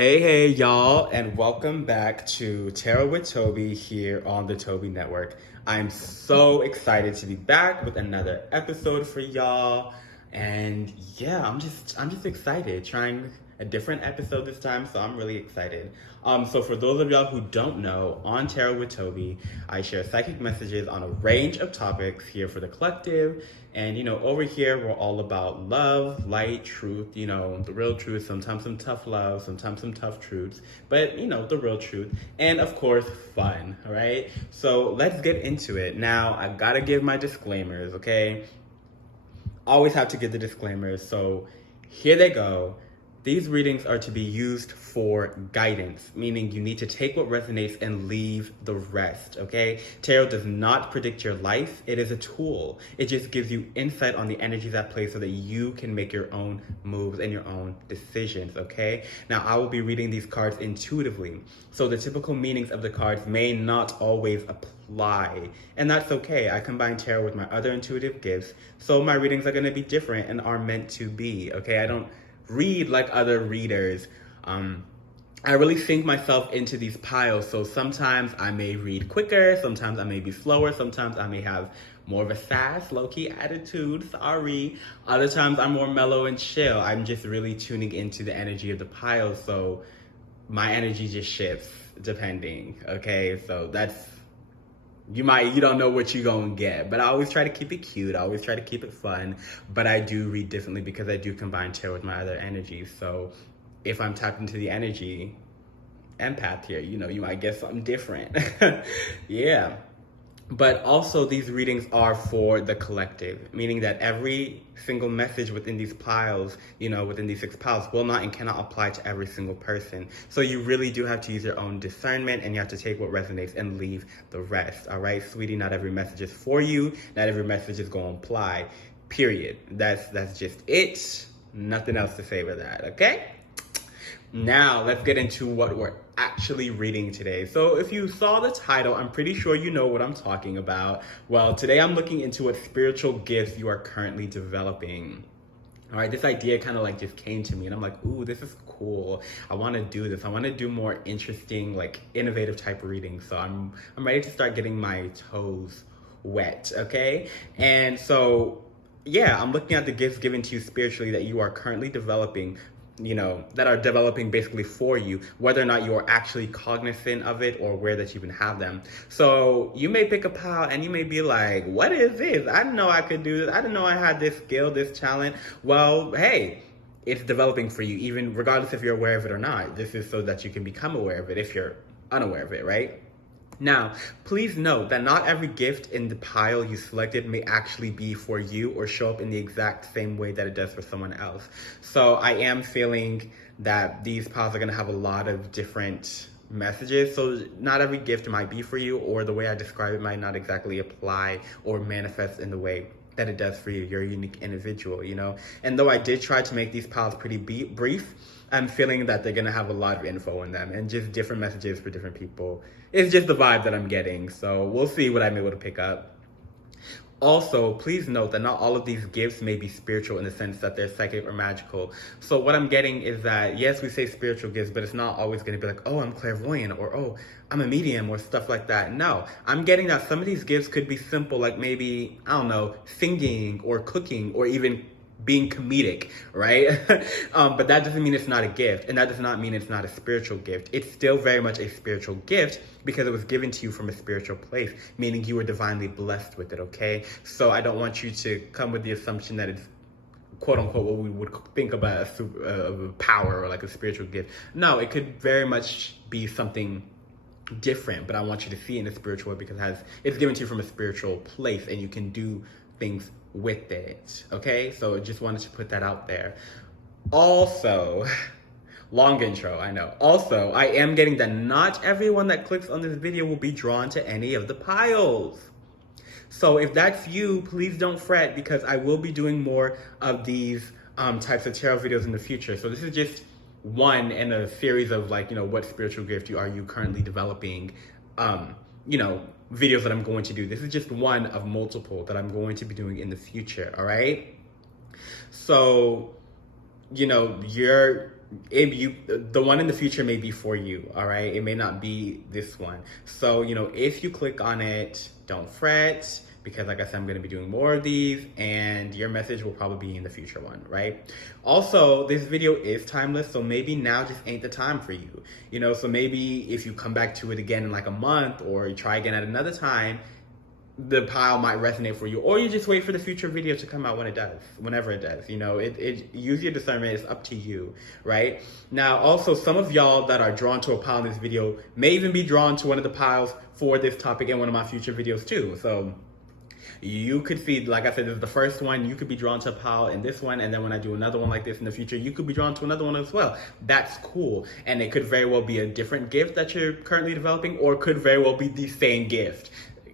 Hey, y'all, and welcome back to Tarot with Toby here on the Toby Network. I'm so excited to be back with another episode for y'all. And yeah, I'm just excited. Trying a different episode this time, so I'm really excited. So for those of y'all who don't know, on Tarot with Toby, I share psychic messages on a range of topics here for the collective. And over here we're all about love, light, truth, the real truth, sometimes some tough love, sometimes some tough truths, but the real truth. And of course, fun, all right? So let's get into it. Now, I gotta give my disclaimers, okay? Always have to give the disclaimers. So here they go. These readings are to be used for guidance, meaning you need to take what resonates and leave the rest, okay? Tarot does not predict your life. It is a tool. It just gives you insight on the energies at play so that you can make your own moves and your own decisions, okay? Now, I will be reading these cards intuitively. So the typical meanings of the cards may not always apply, and that's okay. I combine tarot with my other intuitive gifts, so my readings are gonna be different and are meant to be, okay? I don't read like other readers. I really sink myself into these piles, so sometimes I may read quicker, sometimes I may be slower, sometimes I may have more of a sass, low-key attitude, sorry. Other times I'm more mellow and chill. I'm just really tuning into the energy of the pile, so my energy just shifts depending, okay? So that's, you don't know what you're gonna get, but I always try to keep it cute. I always try to keep it fun, but I do read differently because I do combine tarot with my other energies. So if I'm tapped into the energy, empath here, you might get something different. Yeah. But also these readings are for the collective, meaning that every single message within these piles, within these 6 piles will not and cannot apply to every single person. So you really do have to use your own discernment, and you have to take what resonates and leave the rest, all right? Sweetie, not every message is for you. Not every message is going to apply, period. That's just it. Nothing else to say with that, okay? Now, let's get into what we're actually reading today. So if you saw the title, I'm pretty sure you know what I'm talking about. Well, today I'm looking into what spiritual gifts you are currently developing. All right, this idea kind of like just came to me, and I'm like, ooh, this is cool. I want to do this. I want to do more interesting, like innovative type of readings. So I'm ready to start getting my toes wet, okay? And so, yeah, I'm looking at the gifts given to you spiritually that you are currently developing, that are developing basically for you, whether or not you're actually cognizant of it or aware that you even have them. So you may pick a pile and you may be like, what is this? I didn't know I could do this. I didn't know I had this skill, this talent. Well, hey, it's developing for you, even regardless if you're aware of it or not. This is so that you can become aware of it if you're unaware of it, right? Now, please note that not every gift in the pile you selected may actually be for you or show up in the exact same way that it does for someone else. So I am feeling that these piles are going to have a lot of different messages. So not every gift might be for you, or the way I describe it might not exactly apply or manifest in the way that it does for you. You're a unique individual, And though I did try to make these piles pretty brief, I'm feeling that they're gonna have a lot of info in them and just different messages for different people. It's just the vibe that I'm getting. So we'll see what I'm able to pick up. Also, please note that not all of these gifts may be spiritual in the sense that they're psychic or magical. So what I'm getting is that, yes, we say spiritual gifts, but it's not always going to be like, oh, I'm clairvoyant, or oh, I'm a medium, or stuff like that. No, I'm getting that some of these gifts could be simple, like maybe, I don't know, singing or cooking or even being comedic, right? But that doesn't mean it's not a gift, and that does not mean it's not a spiritual gift. It's still very much a spiritual gift because it was given to you from a spiritual place, meaning you were divinely blessed with it, okay? So I don't want you to come with the assumption that it's quote unquote what we would think about a power or like a spiritual gift. No, it could very much be something different, but I want you to see it in a spiritual way because it's given to you from a spiritual place, and you can do things with it, okay? So just wanted to put that out there. Also, long intro, I know. Also, I am getting that not everyone that clicks on this video will be drawn to any of the piles. So if that's you, please don't fret, because I will be doing more of these types of tarot videos in the future. So this is just one in a series of what spiritual gift are you currently developing, videos that I'm going to do. This is just one of multiple that I'm going to be doing in the future, all right? So, you're the one in the future may be for you, all right? It may not be this one. So, if you click on it, don't fret, because like I said, I'm going to be doing more of these, and your message will probably be in the future one, right? Also, this video is timeless, so maybe now just ain't the time for you. So maybe if you come back to it again in like a month, or you try again at another time, the pile might resonate for you, or you just wait for the future video to come out when it does, whenever it does. Use your discernment. It's up to you, right? Now, also, some of y'all that are drawn to a pile in this video may even be drawn to one of the piles for this topic in one of my future videos too. So you could see, like I said, this is the first one. You could be drawn to a pile in this one, and then when I do another one like this in the future, you could be drawn to another one as well. That's cool. And it could very well be a different gift that you're currently developing, or it could very well be the same gift.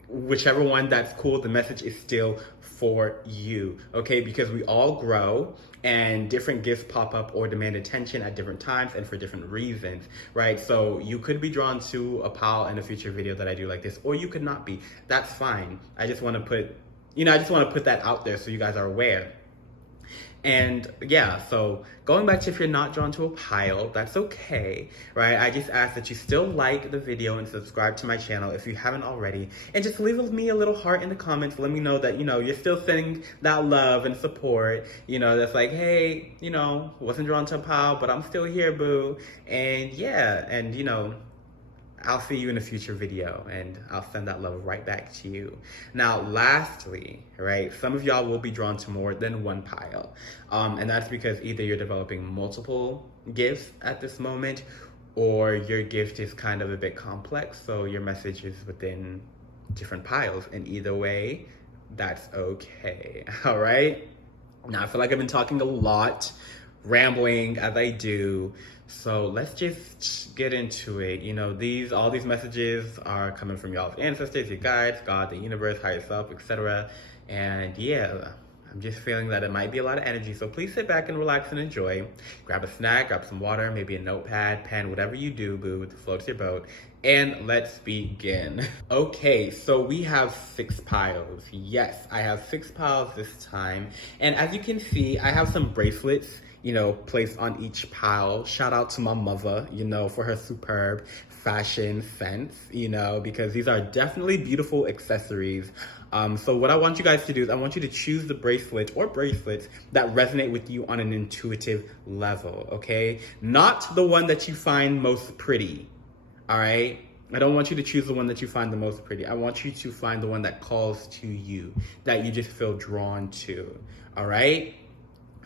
Whichever one, that's cool. The message is still for you, okay? Because we all grow, and different gifts pop up or demand attention at different times and for different reasons, right? So you could be drawn to a pile in a future video that I do like this, or you could not be. That's fine. I just want to put that out there so you guys are aware. And yeah, so going back to, if you're not drawn to a pile, that's okay, right? I just ask that you still like the video and subscribe to my channel if you haven't already. And just leave me a little heart in the comments. Let me know that, you're still sending that love and support, that's like, hey, wasn't drawn to a pile, but I'm still here, boo. And yeah, and I'll see you in a future video, and I'll send that love right back to you. Now, lastly, right, some of y'all will be drawn to more than one pile. And that's because either you're developing multiple gifts at this moment, or your gift is kind of a bit complex, so your message is within different piles. And either way, that's okay, all right? Now, I feel like I've been talking a lot, rambling as I do. So let's just get into it. All these messages are coming from y'all's ancestors, your guides, God, the universe, higher self, etc. And yeah, I'm just feeling that it might be a lot of energy. So please sit back and relax and enjoy. Grab a snack, grab some water, maybe a notepad, pen, whatever you do, boo, to float your boat. And let's begin. Okay, so we have 6 piles. Yes, I have 6 piles this time. And as you can see, I have some bracelets placed on each pile. Shout out to my mother, for her superb fashion sense, because these are definitely beautiful accessories. So what I want you guys to do is I want you to choose the bracelet or bracelets that resonate with you on an intuitive level, okay? Not the one that you find most pretty, all right? I don't want you to choose the one that you find the most pretty. I want you to find the one that calls to you, that you just feel drawn to, all right?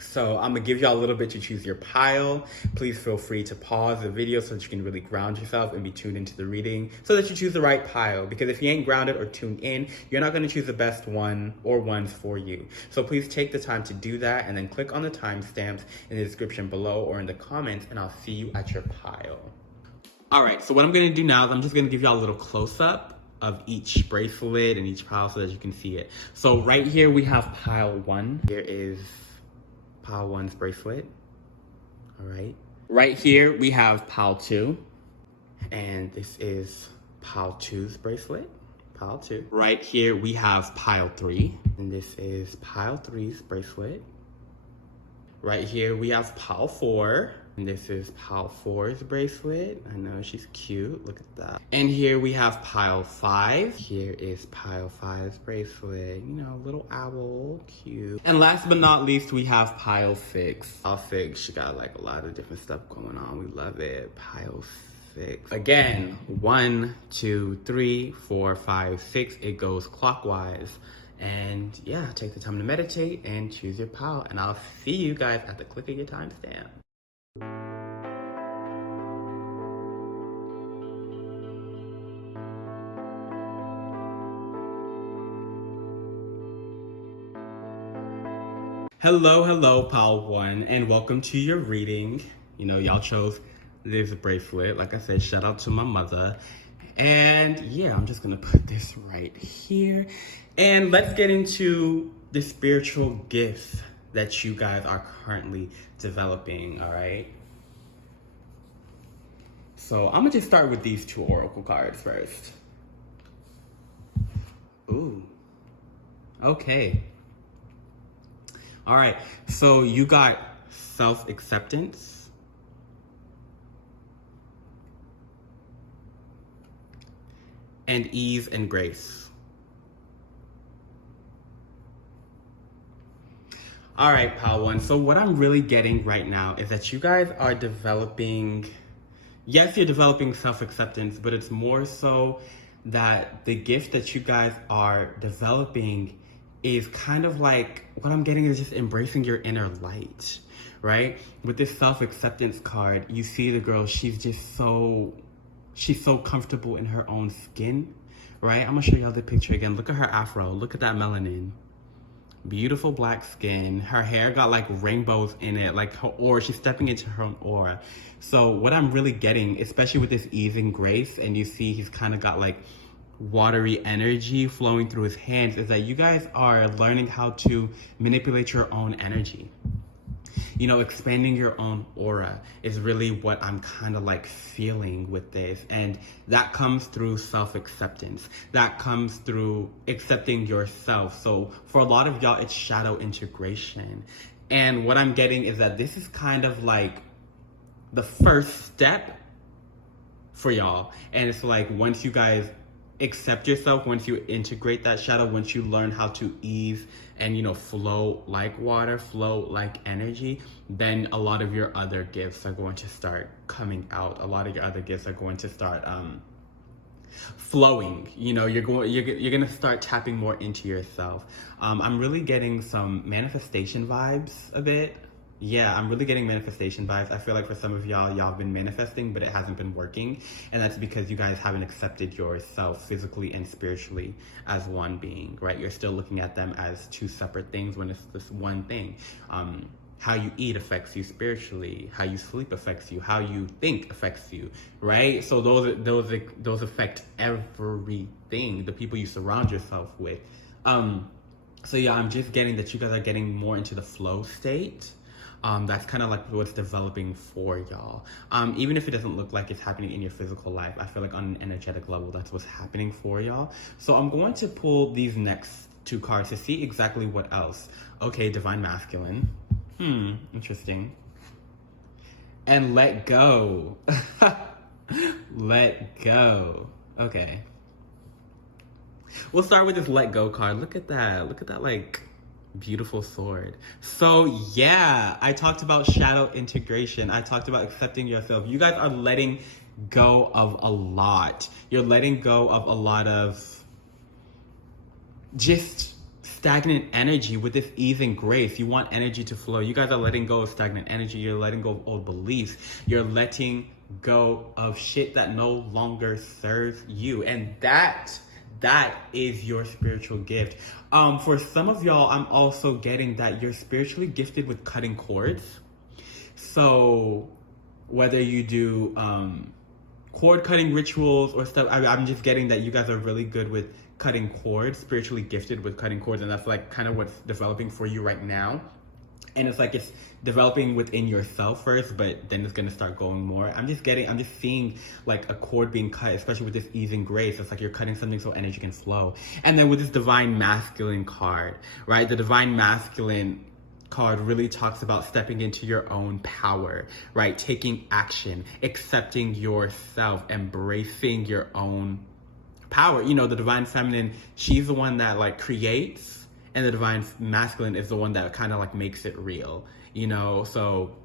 So I'm gonna give y'all a little bit to choose your pile. Please feel free to pause the video so that you can really ground yourself and be tuned into the reading so that you choose the right pile. Because if you ain't grounded or tuned in, you're not gonna choose the best one or ones for you. So please take the time to do that, and then click on the timestamps in the description below or in the comments, and I'll see you at your pile. All right, so what I'm gonna do now is I'm just gonna give y'all a little close-up of each bracelet and each pile so that you can see it. So right here we have pile 1. Here is pile 1's bracelet. All right. Right here we have pile 2. And this is pile 2's bracelet. Pile 2. Right here we have pile 3. And this is pile 3's bracelet. Right here we have pile 4. And this is pile 4's bracelet. I know, she's cute. Look at that. And here we have pile 5. Here is pile 5's bracelet. Little owl, cute. And last but not least, we have pile 6. Pile 6, she got like a lot of different stuff going on. We love it. Pile 6. Again, 1, 2, 3, 4, 5, 6. It goes clockwise. And yeah, take the time to meditate and choose your pile. And I'll see you guys at the click of your timestamp. Hello, pile 1, and welcome to your reading. Y'all chose this bracelet. Like I said, shout out to my mother. And yeah, I'm just gonna put this right here. And let's get into the spiritual gifts that you guys are currently developing, all right? So I'm gonna just start with these 2 oracle cards first. Ooh, okay. All right, so you got self-acceptance, and ease and grace. All right, pal one. So what I'm really getting right now is that you guys are developing, yes, you're developing self-acceptance, but it's more so that the gift that you guys are developing is kind of like, what I'm getting is just embracing your inner light, right? With this self-acceptance card, you see the girl, she's so comfortable in her own skin, right? I'm gonna show y'all the picture again. Look at her afro, look at that melanin. Beautiful black skin. Her hair got like rainbows in it, like her aura. She's stepping into her own aura. So what I'm really getting, especially with this ease and grace, and you see he's kind of got like watery energy flowing through his hands, is that you guys are learning how to manipulate your own energy. You know, expanding your own aura is really what I'm kind of like feeling with this. And that comes through self-acceptance. That comes through accepting yourself. So for a lot of y'all, it's shadow integration. And what I'm getting is that this is kind of like the first step for y'all. And it's like, once you guys accept yourself, once you integrate that shadow, once you learn how to ease and, you know, flow like water, flow like energy, then a lot of your other gifts are going to start coming out. A lot of your other gifts are going to start flowing. You know, you're going to start tapping more into yourself. I'm really getting some manifestation vibes a bit. Yeah, I'm really getting manifestation vibes. I feel like for some of y'all have been manifesting, but it hasn't been working. And that's because you guys haven't accepted yourself physically and spiritually as one being, right? You're still looking at them as two separate things when it's this one thing. How you eat affects you spiritually. How you sleep affects you. How you think affects you, right? So those affect everything, the people you surround yourself with. So yeah, I'm just getting that you guys are getting more into the flow state. That's kind of like what's developing for y'all. Even if it doesn't look like it's happening in your physical life, I feel like on an energetic level, that's what's happening for y'all. So I'm going to pull these next two cards to see exactly what else. Okay, Divine Masculine. Interesting. And Let Go. Let Go. Okay. We'll start with this Let Go card. Look at that. Look at that, like, beautiful sword. So yeah, I talked about shadow integration. I talked about accepting yourself. You guys are letting go of a lot. You're letting go of a lot of just stagnant energy with this ease and grace. You want energy to flow. You guys are letting go of stagnant energy. You're letting go of old beliefs. You're letting go of shit that no longer serves you. And that is your spiritual gift. For some of y'all, I'm also getting that you're spiritually gifted with cutting cords. So whether you do cord cutting rituals or stuff, I'm just getting that you guys are really good with cutting cords, spiritually gifted with cutting cords, and that's like kind of what's developing for you right now. And it's like it's developing within yourself first, but then it's gonna start going more. I'm just seeing like a cord being cut, especially with this ease and grace. It's like you're cutting something so energy can flow. And then with this Divine Masculine card, right? The Divine Masculine card really talks about stepping into your own power, right? Taking action, accepting yourself, embracing your own power. You know, the Divine Feminine, she's the one that like creates, and the Divine Masculine is the one that kind of like makes it real, you know? So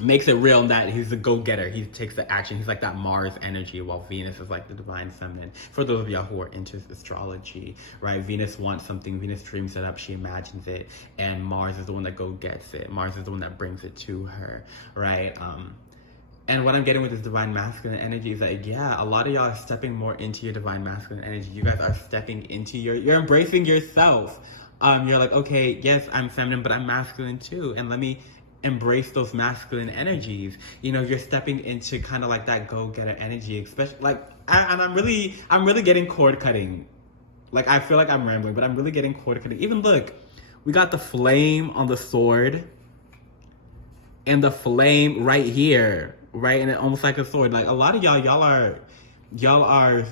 makes it real in that he's the go-getter. He takes the action. He's like that Mars energy, while Venus is like the Divine Feminine. For those of y'all who are into astrology, right? Venus wants something. Venus dreams it up. She imagines it. And Mars is the one that go-gets it. Mars is the one that brings it to her, right? And what I'm getting with this Divine Masculine energy is that, yeah, a lot of y'all are stepping more into your Divine Masculine energy. You guys are stepping into you're embracing yourself. You're like, okay, yes, I'm feminine, but I'm masculine too. And let me embrace those masculine energies. You know, you're stepping into kind of like that go-getter energy, especially like, and I'm really getting cord cutting. Like, I feel like I'm rambling, but I'm really getting cord cutting. Even look, we got the flame on the sword and the flame right here, right? And it almost like a sword. Like a lot of y'all are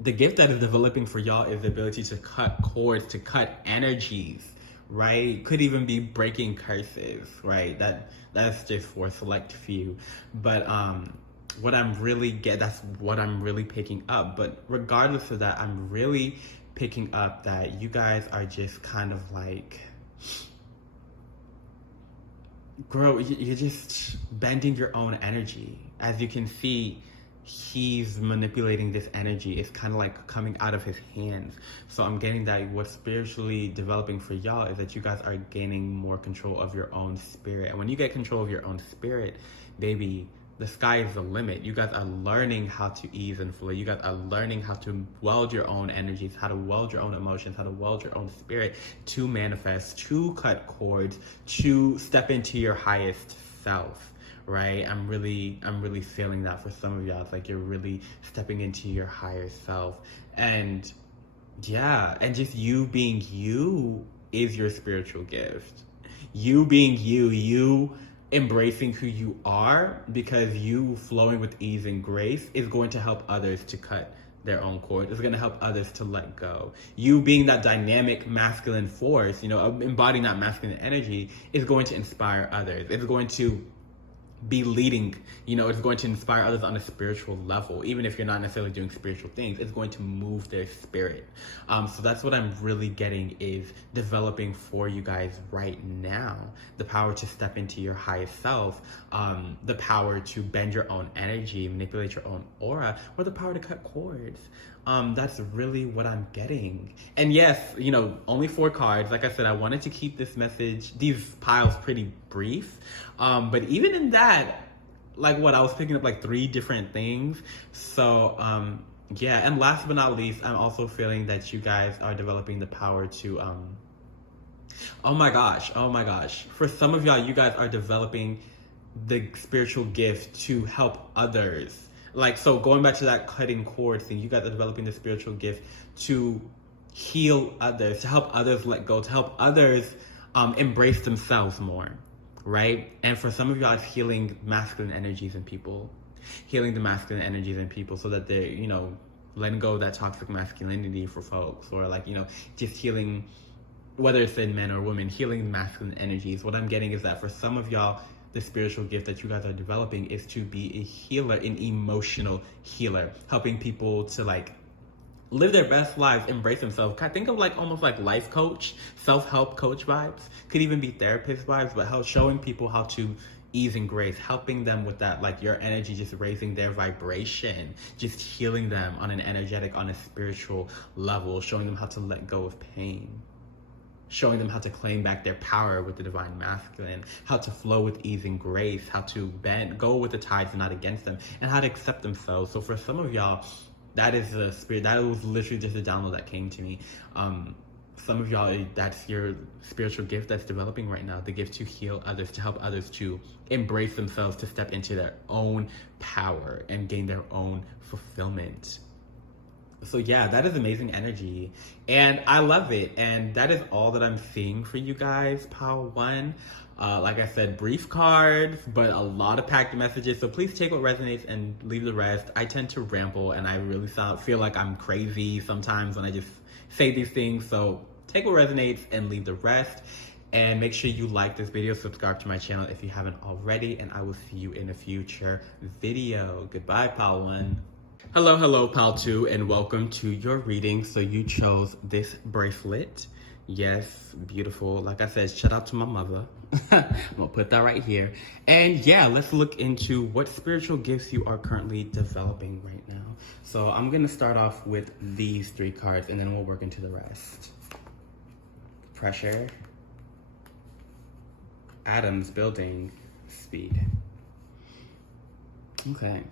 the gift that is developing for y'all is the ability to cut cords, to cut energies, right? Could even be breaking curses, right? That's just for a select few. But that's what I'm really picking up. But regardless of that, I'm really picking up that you guys are just kind of like, you're just bending your own energy. As you can see, he's manipulating this energy. It's kind of like coming out of his hands. So I'm getting that what's spiritually developing for y'all is that you guys are gaining more control of your own spirit. And when you get control of your own spirit, baby, the sky is the limit. You guys are learning how to ease and flow. You guys are learning how to weld your own energies, how to weld your own emotions, how to weld your own spirit to manifest, to cut cords, to step into your highest self. Right? I'm really feeling that for some of y'all. It's like you're really stepping into your higher self. And yeah, and just you being you is your spiritual gift. You being you embracing who you are, because you flowing with ease and grace is going to help others to cut their own cord. It's going to help others to let go. You being that dynamic masculine force, embodying that masculine energy, is going to inspire others. It's going to be leading, it's going to inspire others on a spiritual level. Even if you're not necessarily doing spiritual things, it's going to move their spirit. So that's what I'm really getting is developing for you guys right now. The power to step into your highest self, the power to bend your own energy, manipulate your own aura, or the power to cut cords. That's really what I'm getting. And yes, only 4 cards. Like I said, I wanted to keep these piles pretty brief. But even in that, I was picking up 3 different things. So, yeah. And last but not least, I'm also feeling that you guys are developing the power to, oh my gosh. For some of y'all, you guys are developing the spiritual gift to help others. So going back to that cutting cord thing, you guys are developing the spiritual gift to heal others, to help others let go, to help others embrace themselves more, right? And for some of y'all, it's healing masculine energies in people, so that they're, letting go of that toxic masculinity for folks, or just healing, whether it's in men or women, healing masculine energies. What I'm getting is that for some of y'all, the spiritual gift that you guys are developing is to be a healer, an emotional healer, helping people to live their best lives, embrace themselves. I think of almost like life coach, self-help coach vibes. Could even be therapist vibes, but showing people how to ease and grace, helping them with that, your energy, just raising their vibration, just healing them on an energetic, on a spiritual level, showing them how to let go of pain, showing them how to claim back their power with the divine masculine, how to flow with ease and grace, how to go with the tides and not against them, and how to accept themselves. So for some of y'all, that is the spirit. That was literally just a download that came to me. Some of y'all, that's your spiritual gift that's developing right now, the gift to heal others, to help others to embrace themselves, to step into their own power and gain their own fulfillment. So yeah, that is amazing energy, and I love it. And that is all that I'm seeing for you guys, Pile 1. Like I said, brief cards, but a lot of packed messages. So please take what resonates and leave the rest. I tend to ramble, and I really feel like I'm crazy sometimes when I just say these things. So take what resonates and leave the rest. And make sure you like this video, subscribe to my channel if you haven't already, and I will see you in a future video. Goodbye, Pile 1. Hello, Pal 2, and welcome to your reading. So you chose this bracelet. Yes, beautiful. Like I said, shout out to my mother. I'm gonna put that right here. And yeah, let's look into what spiritual gifts you are currently developing right now. So I'm gonna start off with these 3 cards, and then we'll work into the rest. Pressure, atoms, building, speed. Okay.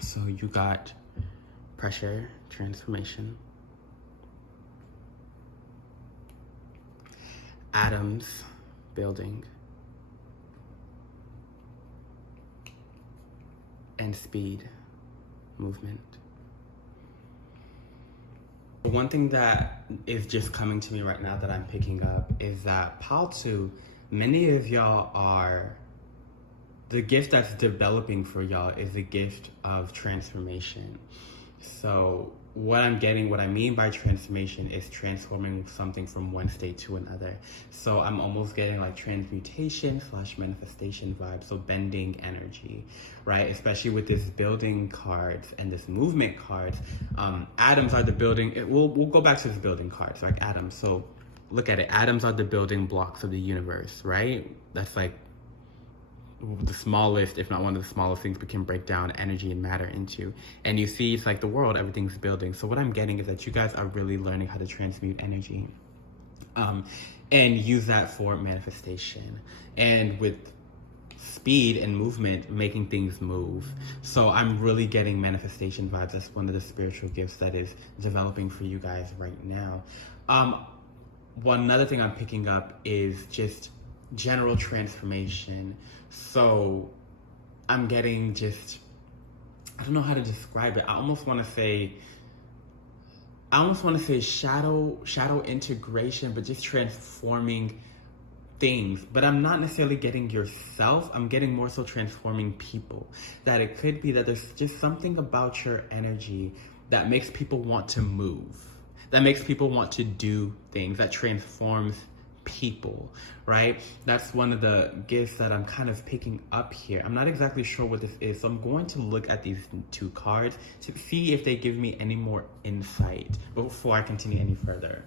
So you got pressure, transformation, atoms, building, and speed, movement. One thing that is just coming to me right now that I'm picking up is that Pal 2, many of y'all are, the gift that's developing for y'all is the gift of transformation. So what I'm getting, what I mean by transformation is transforming something from one state to another. So I'm almost getting like transmutation / manifestation vibes. So bending energy, right? Especially with this building cards and this movement cards. Atoms are the building. We'll go back to this building cards, like atoms. So look at it. Atoms are the building blocks of the universe, right? That's like the smallest, if not one of the smallest things we can break down energy and matter into. And you see, it's like the world, everything's building. So what I'm getting is that you guys are really learning how to transmute energy, and use that for manifestation. And with speed and movement, making things move. So I'm really getting manifestation vibes. That's one of the spiritual gifts that is developing for you guys right now. One another thing I'm picking up is just general transformation. So I'm getting just, I don't know how to describe it. I almost want to say shadow integration, but just transforming things. But I'm not necessarily getting yourself. I'm getting more so transforming people. That it could be that there's just something about your energy that makes people want to move, that makes people want to do things, that transforms people, right? That's one of the gifts that I'm kind of picking up here. I'm not exactly sure what this is, so I'm going to look at these two cards to see if they give me any more insight before I continue any further.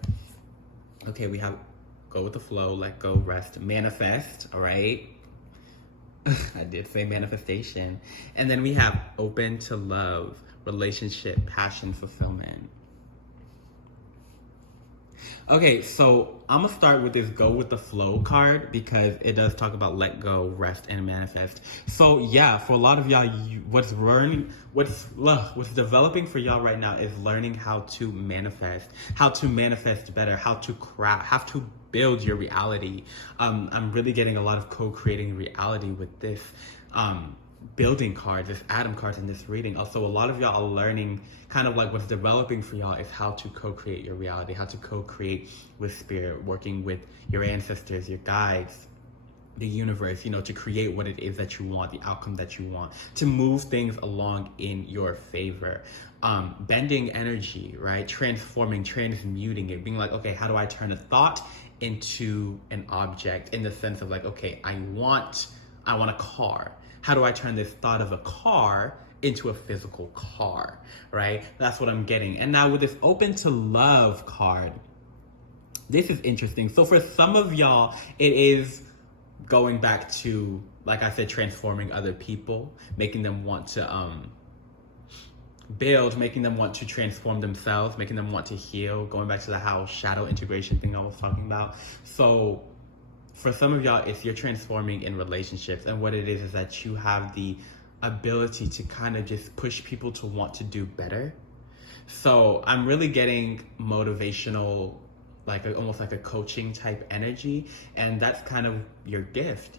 Okay, we have go with the flow, let go, rest, manifest, all right? I did say manifestation. And then we have open to love, relationship, passion, fulfillment. Okay, so I'm gonna start with this go with the flow card because it does talk about let go, rest, and manifest. So yeah, for a lot of y'all, what's developing for y'all right now is learning how to manifest better, how to build your reality. I'm really getting a lot of co-creating reality with this building cards, this atom cards in this reading. Also, a lot of y'all are learning kind of like what's developing for y'all is how to co-create your reality, how to co-create with spirit, working with your ancestors, your guides, the universe, to create what it is that you want, the outcome that you want, to move things along in your favor. Bending energy, right? Transforming, transmuting it, being like, okay, how do I turn a thought into an object, in the sense of like, okay, I want a car. How do I turn this thought of a car into a physical car, right? That's what I'm getting. And now with this open to love card, this is interesting. So for some of y'all, it is going back to, like I said, transforming other people, making them want to build, making them want to transform themselves, making them want to heal, going back to the house shadow integration thing I was talking about. So for some of y'all, it's you're transforming in relationships, and what it is that you have the ability to kind of just push people to want to do better. So I'm really getting motivational, like almost like a coaching type energy, and that's kind of your gift,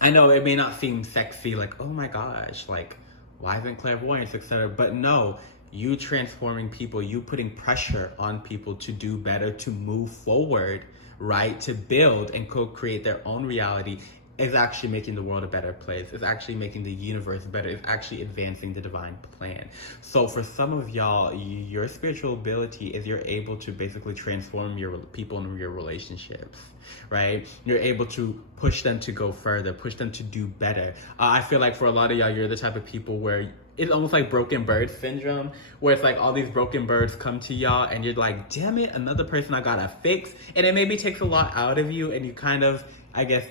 I know it may not seem sexy, like, oh my gosh, like, why isn't clairvoyance, etc. But no, you transforming people, you putting pressure on people to do better, to move forward, right? To build and co-create their own reality is actually making the world a better place. It's actually making the universe better. It's actually advancing the divine plan. So for some of y'all, your spiritual ability is you're able to basically transform your people and your relationships, right? You're able to push them to go further, push them to do better. I feel like for a lot of y'all, you're the type of people where it's almost like broken bird syndrome, where it's like all these broken birds come to y'all and you're like, damn it, another person I gotta fix. And it maybe takes a lot out of you, and you kind of, I guess,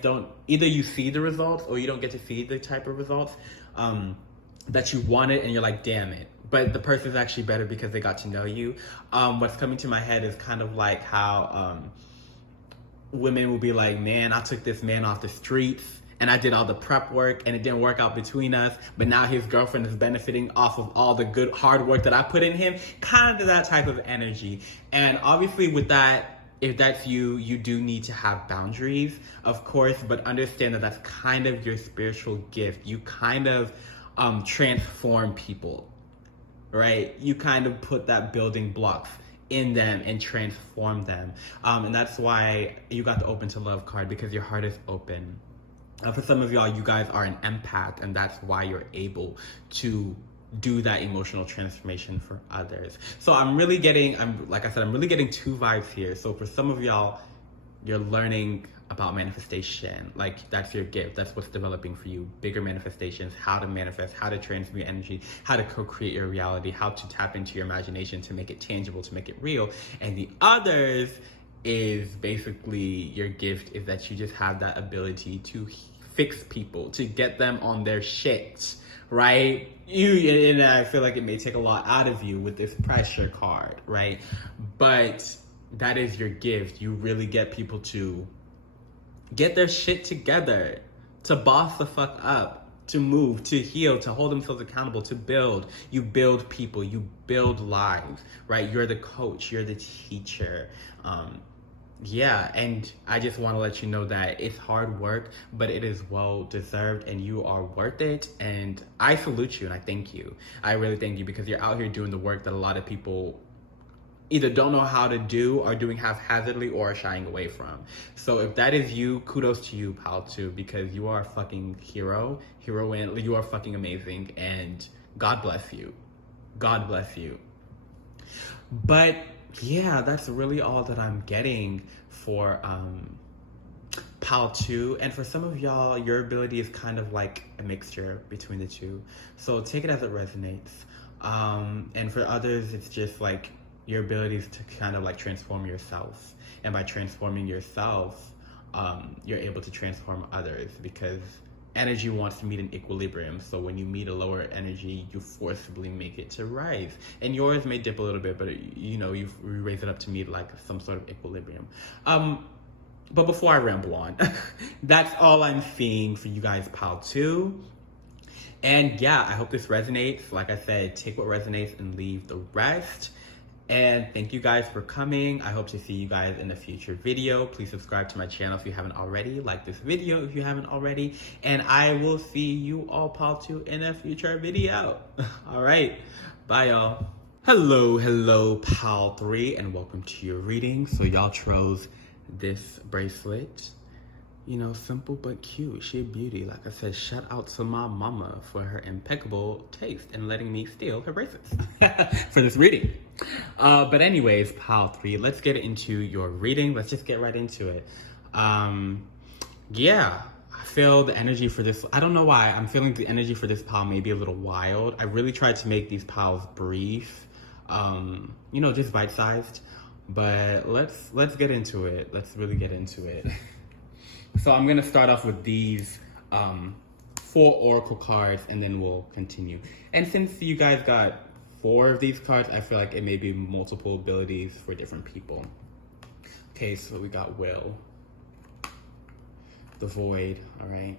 either you see the results or you don't get to see the type of results that you wanted, and you're like, damn it. But the person's actually better because they got to know you. What's coming to my head is kind of like how women will be like, man, I took this man off the streets and I did all the prep work and it didn't work out between us, but now his girlfriend is benefiting off of all the good hard work that I put in him. Kind of that type of energy. And obviously with that, if that's you, you do need to have boundaries, of course, but understand that that's kind of your spiritual gift. You kind of transform people, right? You kind of put that building blocks in them and transform them. And that's why you got the open to love card, because your heart is open. For some of y'all, you guys are an empath, and that's why you're able to do that emotional transformation for others. So I'm really getting two vibes here. So for some of y'all, you're learning about manifestation. Like, that's your gift. That's what's developing for you. Bigger manifestations, how to manifest, how to transmute energy, how to co-create your reality, how to tap into your imagination to make it tangible, to make it real. And the others is basically your gift is that you just have that ability to fix people, to get them on their shit, right? And I feel like it may take a lot out of you with this pressure card, right? But that is your gift. You really get people to get their shit together, to boss the fuck up, to move, to heal, to hold themselves accountable, to build. You build people, you build lives, right? You're the coach, you're the teacher. Yeah, and I just want to let you know that it's hard work, but it is well deserved, and you are worth it. And I salute you, and I thank you. I really thank you, because you're out here doing the work that a lot of people either don't know how to do, are doing haphazardly, or are shying away from. So if that is you, kudos to you, pal, too, because you are a fucking hero, heroine. You are fucking amazing, and God bless you. God bless you. But yeah, that's really all that I'm getting for PAL 2. And for some of y'all, your ability is kind of like a mixture between the two. So take it as it resonates. And for others, it's just like your abilities to kind of like transform yourself. And by transforming yourself, you're able to transform others, because energy wants to meet an equilibrium. So when you meet a lower energy, you forcibly make it to rise. And yours may dip a little bit, but you raise it up to meet like some sort of equilibrium. But before I ramble on, that's all I'm seeing for you guys, PAL 2. And yeah, I hope this resonates. Like I said, take what resonates and leave the rest. And thank you guys for coming. I hope to see you guys in a future video. Please subscribe to my channel if you haven't already. Like this video if you haven't already. And I will see you all, PAL 2, in a future video. All right. Bye, y'all. Hello, PAL 3, and welcome to your reading. So y'all chose this bracelet. You know, simple but cute. She a beauty. Like I said, shout out to my mama for her impeccable taste and letting me steal her bracelets for this reading. But anyways, PAL 3, let's get into your reading. Let's just get right into it. Yeah, I feel the energy for this. I don't know why. I'm feeling the energy for this PAL may be a little wild. I really tried to make these PALs brief, just bite-sized. But let's get into it. Let's really get into it. So I'm gonna start off with these 4 oracle cards, and then we'll continue. And since you guys got 4 of these cards, I feel like it may be multiple abilities for different people. Okay, so we got Will, the Void, all right,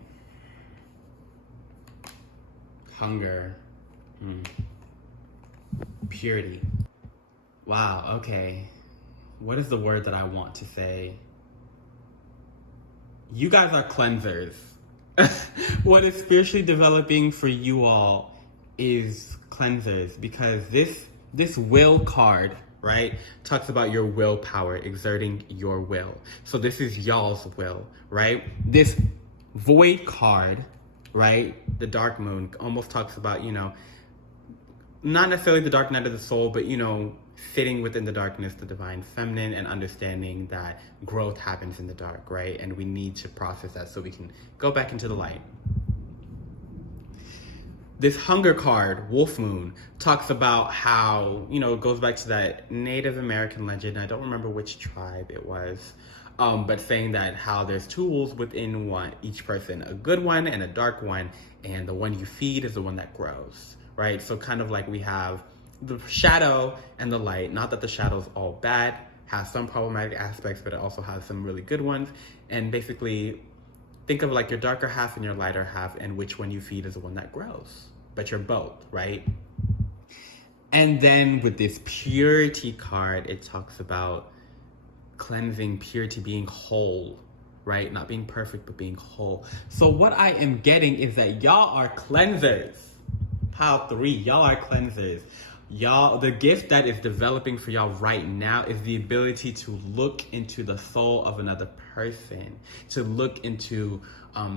Hunger, Purity. Wow, okay. What is the word that I want to say? You guys are cleansers. What is spiritually developing for you all is cleansers, because this will card, right, talks about your willpower, exerting your will. So this is y'all's will, right? This Void card, right, the Dark Moon, almost talks about, not necessarily the dark night of the soul, but, sitting within the darkness, the divine feminine, and understanding that growth happens in the dark, right? And we need to process that so we can go back into the light. This Hunger card, Wolf Moon, talks about how, it goes back to that Native American legend. I don't remember which tribe it was, but saying that how there's tools within each person, a good one and a dark one, and the one you feed is the one that grows, right? So kind of like we have the shadow and the light. Not that the shadow's all bad, has some problematic aspects, but it also has some really good ones. And basically, think of like your darker half and your lighter half, and which one you feed is the one that grows. But you're both, right? And then with this Purity card, it talks about cleansing, purity, being whole, right? Not being perfect, but being whole. So what I am getting is that y'all are cleansers. PAL 3, y'all are cleansers. Y'all, the gift that is developing for y'all right now is the ability to look into the soul of another person, to look into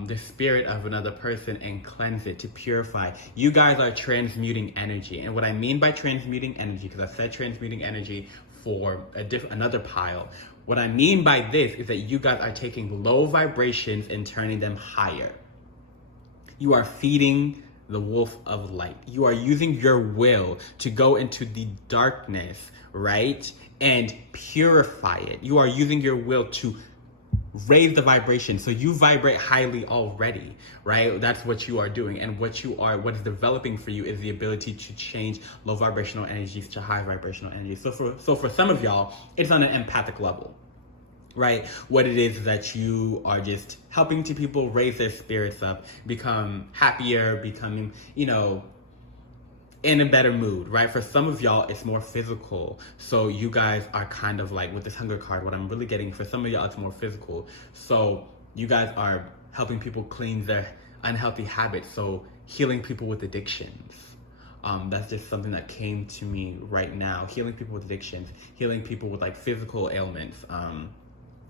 the spirit of another person and cleanse it, to purify. You guys are transmuting energy. And what I mean by transmuting energy, because I said transmuting energy for another pile, what I mean by this is that you guys are taking low vibrations and turning them higher. You are feeding the wolf of light. You are using your will to go into the darkness, right? And purify it. You are using your will to raise the vibration. So you vibrate highly already, right? That's what you are doing. And what is developing for you is the ability to change low vibrational energies to high vibrational energies. So for some of y'all, it's on an empathic level, right? What it is that you are just helping to people raise their spirits up, become happier, becoming, in a better mood, right? For some of y'all, it's more physical. So you guys are kind of like, with this hunger card, what I'm really getting, for some of y'all, it's more physical. So you guys are helping people clean their unhealthy habits. So healing people with addictions. That's just something that came to me right now. Healing people with addictions, healing people with like physical ailments,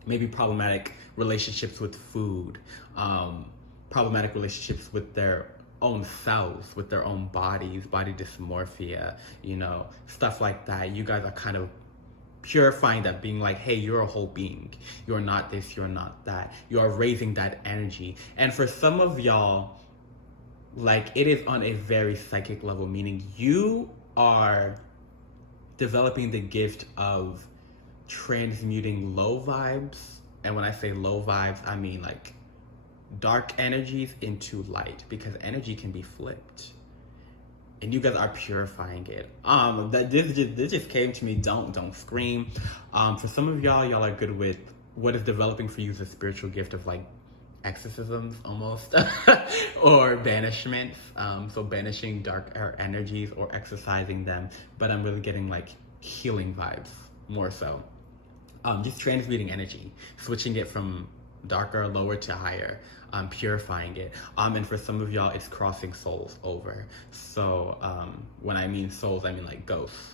maybe problematic relationships with food, problematic relationships with their own selves, with their own bodies, body dysmorphia, stuff like that. You guys are kind of purifying that, being like, hey, you're a whole being. You're not this, you're not that. You are raising that energy. And for some of y'all, like, it is on a very psychic level, meaning you are developing the gift of transmuting low vibes. And when I say low vibes, I mean like dark energies into light, because energy can be flipped, and you guys are purifying it. This just came to me. Don't scream. For some of y'all are good with what is developing for you is a spiritual gift of like exorcisms almost, or banishments. So banishing dark energies or exorcising them. But I'm really getting like healing vibes more so. Just transmuting energy, switching it from darker, lower to higher, purifying it. And for some of y'all, it's crossing souls over. So when I mean souls, I mean like ghosts,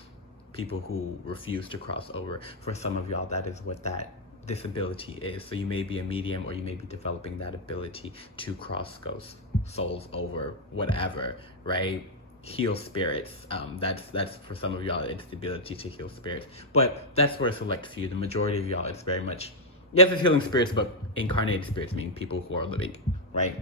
people who refuse to cross over. For some of y'all, that is what this ability is. So you may be a medium, or you may be developing that ability to cross ghost souls over, whatever, right? Heal spirits. That's for some of y'all, it's the ability to heal spirits. But that's where it's select few. The majority of y'all, it's very much, yes, it's healing spirits, but incarnated spirits, meaning people who are living, right?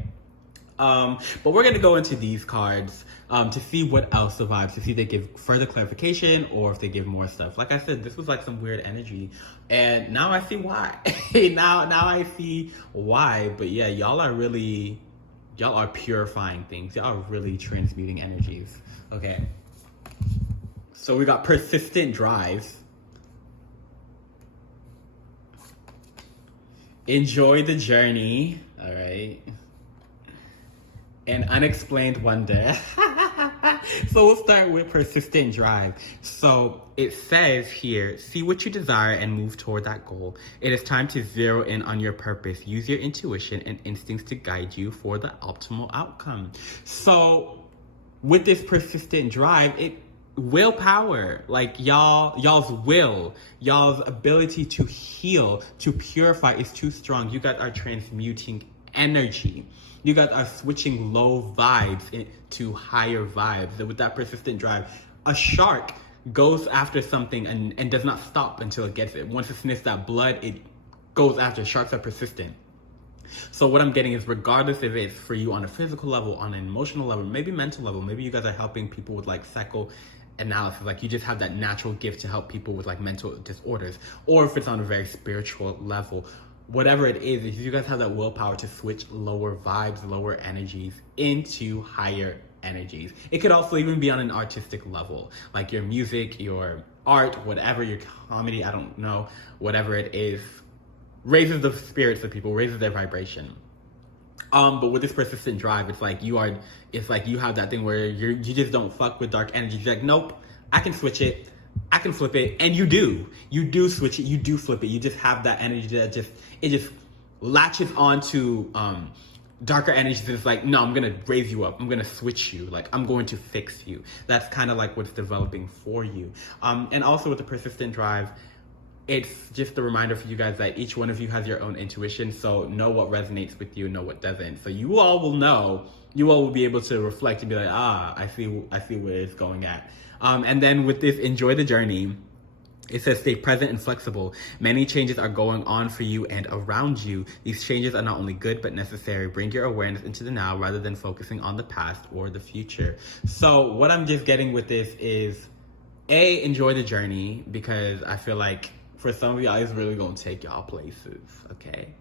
But we're gonna go into these cards to see what else survives, to see if they give further clarification or if they give more stuff. Like I said, this was like some weird energy, and now I see why. now I see why. But yeah, y'all are purifying things. Y'all are really transmuting energies. Okay. So we got persistent drive. Enjoy the journey. All right. And unexplained wonder. So we'll start with persistent drive. So it says here, see what you desire and move toward that goal. It is time to zero in on your purpose. Use your intuition and instincts to guide you for the optimal outcome. So with this persistent drive, willpower, like y'all's will, y'all's ability to heal, to purify is too strong. You guys are transmuting energy. You guys are switching low vibes into higher vibes. And with that persistent drive, a shark goes after something and does not stop until it gets it. Once it sniffs that blood, it goes after. Sharks are persistent. So what I'm getting is, regardless if it's for you on a physical level, on an emotional level, maybe mental level, maybe you guys are helping people with like psychoanalysis, like you just have that natural gift to help people with like mental disorders, or if it's on a very spiritual level, whatever it is, if you guys have that willpower to switch lower vibes, lower energies into higher energies. It could also even be on an artistic level, like your music, your art, whatever, your comedy, I don't know, whatever it is, raises the spirits of people, raises their vibration. But with this persistent drive, it's like you have that thing where you just don't fuck with dark energy. You're like, nope, I can switch it, I can flip it, and you do switch it, you do flip it. You just have that energy that just latches onto darker energies is like, no, I'm gonna raise you up. I'm gonna switch you. Like, I'm going to fix you. That's kind of like what's developing for you. And also with the persistent drive, it's just a reminder for you guys that each one of you has your own intuition. So know what resonates with you, know what doesn't. So you all will know. You all will be able to reflect and be like, I see where it's going at. And then with this, enjoy the journey. It says, stay present and flexible. Many changes are going on for you and around you. These changes are not only good, but necessary. Bring your awareness into the now rather than focusing on the past or the future. So what I'm just getting with this is, enjoy the journey, because I feel like for some of y'all, it's really gonna take y'all places, okay?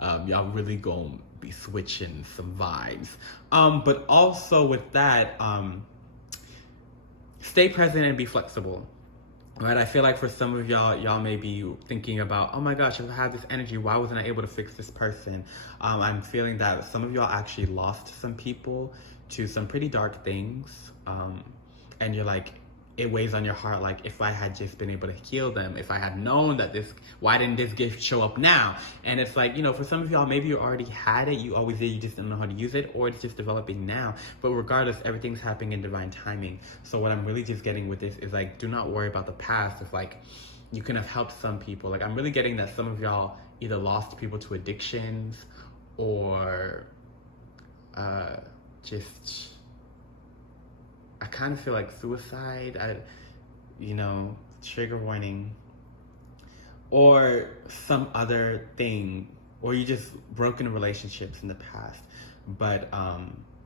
Y'all really gonna be switching some vibes. But also with that, stay present and be flexible. Right, I feel like for some of y'all may be thinking about, oh my gosh, if I had this energy, why wasn't I able to fix this person? I'm feeling that some of y'all actually lost some people to some pretty dark things. And you're like, it weighs on your heart, like, if I had just been able to heal them, if I had known that why didn't this gift show up now? And it's like, for some of y'all, maybe you already had it, you always did, you just didn't know how to use it, or it's just developing now. But regardless, everything's happening in divine timing. So what I'm really just getting with this is like, do not worry about the past. It's like, you can have helped some people. Like, I'm really getting that some of y'all either lost people to addictions or just, I kind of feel like suicide, trigger warning, or some other thing, or you just broken relationships in the past. But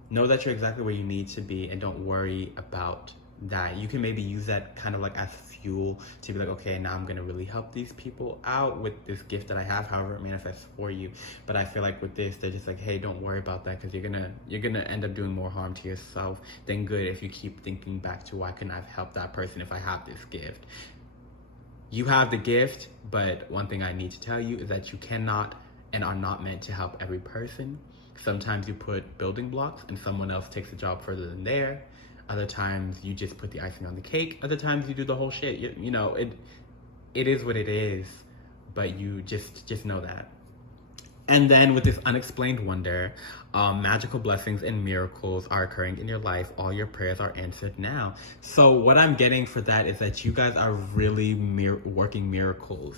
know that you're exactly where you need to be, and don't worry about that. You can maybe use that kind of like as fuel to be like, okay, now I'm gonna really help these people out with this gift that I have, however it manifests for you. But I feel like with this, they're just like, hey, don't worry about that, because you're gonna end up doing more harm to yourself than good if you keep thinking back to, why couldn't I have helped that person if I have this gift? You have the gift, but one thing I need to tell you is that you cannot and are not meant to help every person. Sometimes you put building blocks and someone else takes the job further than there. Other times you just put the icing on the cake. Other times you do the whole shit. It is what it is, but you just know that. And then with this unexplained wonder, magical blessings and miracles are occurring in your life. All your prayers are answered now. So what I'm getting for that is that you guys are really working miracles.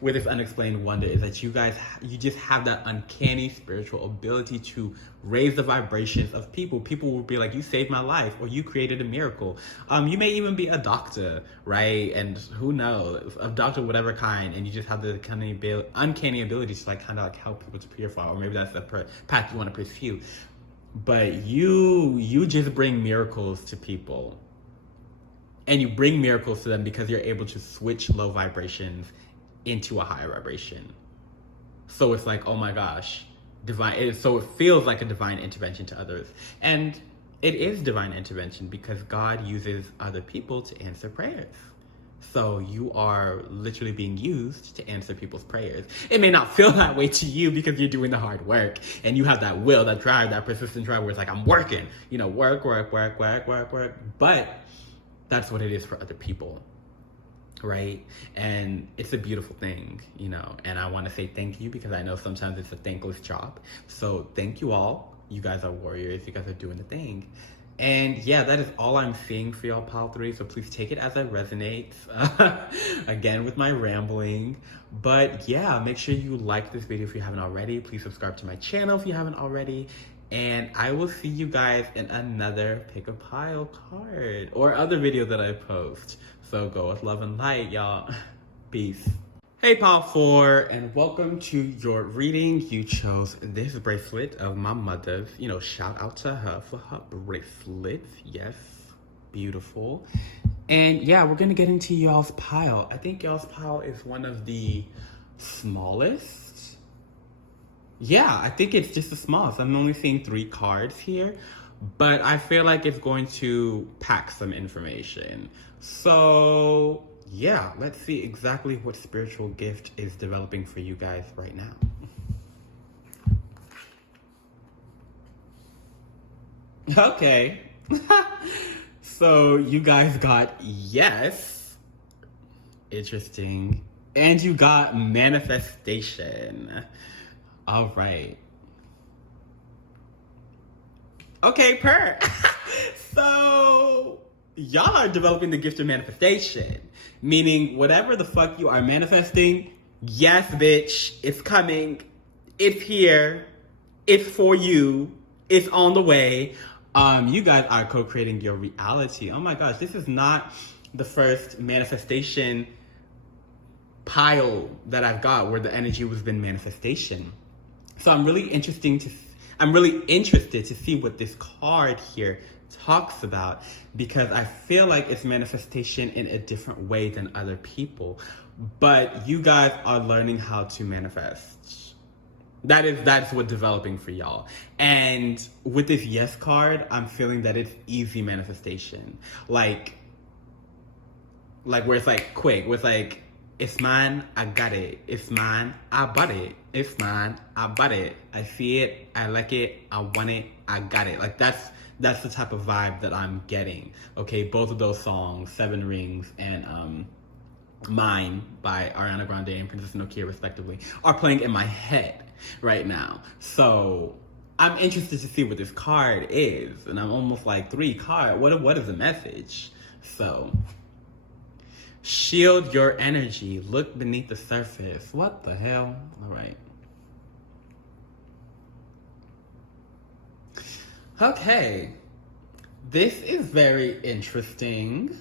With this unexplained wonder is that you just have that uncanny spiritual ability to raise the vibrations of people. People will be like, you saved my life, or you created a miracle. You may even be a doctor, right? And who knows, a doctor of whatever kind, and you just have the uncanny ability to kind of help people to purify, or maybe that's the path you want to pursue. But you just bring miracles to people, and you bring miracles to them because you're able to switch low vibrations into a higher vibration. So it's like, oh my gosh, so it feels like a divine intervention to others. And it is divine intervention because God uses other people to answer prayers. So you are literally being used to answer people's prayers. It may not feel that way to you because you're doing the hard work and you have that will, that drive, that persistent drive where it's like, I'm working, work. But that's what it is for other people. Right? And it's a beautiful thing, and I want to say thank you because I know sometimes it's a thankless job. So thank you all. You guys are warriors. You guys are doing the thing. And yeah, that is all I'm seeing for y'all, Pile 3. So please take it as it resonates. Again, with my rambling. But yeah, make sure you like this video if you haven't already. Please subscribe to my channel if you haven't already. And I will see you guys in another Pick a Pile card or other video that I post. So go with love and light, y'all. Peace. Hey, Pile 4, and welcome to your reading. You chose this bracelet of my mother's. Shout out to her for her bracelets. Yes, beautiful. And yeah, we're gonna get into y'all's pile. I think y'all's pile is one of the smallest. Yeah, I think it's just the smallest. I'm only seeing 3 cards here, but I feel like it's going to pack some information. So yeah, let's see exactly what spiritual gift is developing for you guys right now. Okay. So you guys got yes. Interesting. And you got manifestation. All right. Okay, per. So, y'all are developing the gift of manifestation, meaning whatever the fuck you are manifesting, yes, bitch, it's coming, it's here, it's for you, it's on the way. You guys are co-creating your reality. Oh my gosh, this is not the first manifestation pile that I've got where the energy was been manifestation. So I'm really interested to see what this card here talks about, because I feel like it's manifestation in a different way than other people. But you guys are learning how to manifest. That's what developing for y'all. And with this yes card, I'm feeling that it's easy manifestation. Like where it's like quick, where it's like, it's mine, I got it. It's mine, I bought it. It's mine, I bought it. I see it, I like it, I want it, I got it. Like that's the type of vibe that I'm getting. Okay, both of those songs, Seven Rings and Mine by Ariana Grande and Princess Nokia respectively, are playing in my head right now. So I'm interested to see what this card is. And I'm almost like 3 cards. What is the message? So shield your energy. Look beneath the surface. What the hell? All right. Okay. This is very interesting.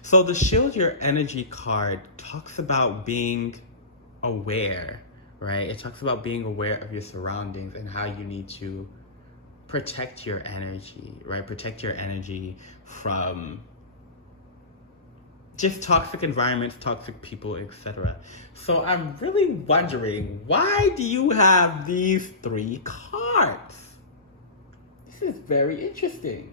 So the shield your energy card talks about being aware, right? It talks about being aware of your surroundings and how you need to protect your energy, right? Protect your energy from just toxic environments, toxic people, etc. So I'm really wondering, why do you have these 3 cards? This is very interesting.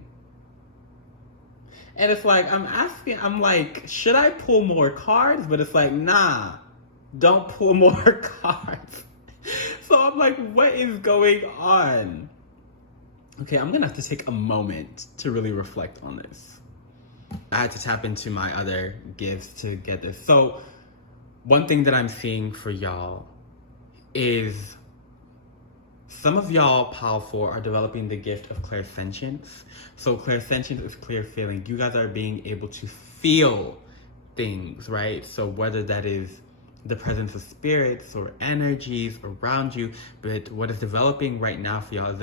And it's like, I'm like, should I pull more cards? But it's like, nah, don't pull more cards. So I'm like, what is going on? Okay, I'm gonna have to take a moment to really reflect on this. I had to tap into my other gifts to get this. So one thing that I'm seeing for y'all is some of y'all powerful are developing the gift of clairsentience. So clairsentience is clear feeling. You guys are being able to feel things, right? So whether that is the presence of spirits or energies around you, but what is developing right now for y'all is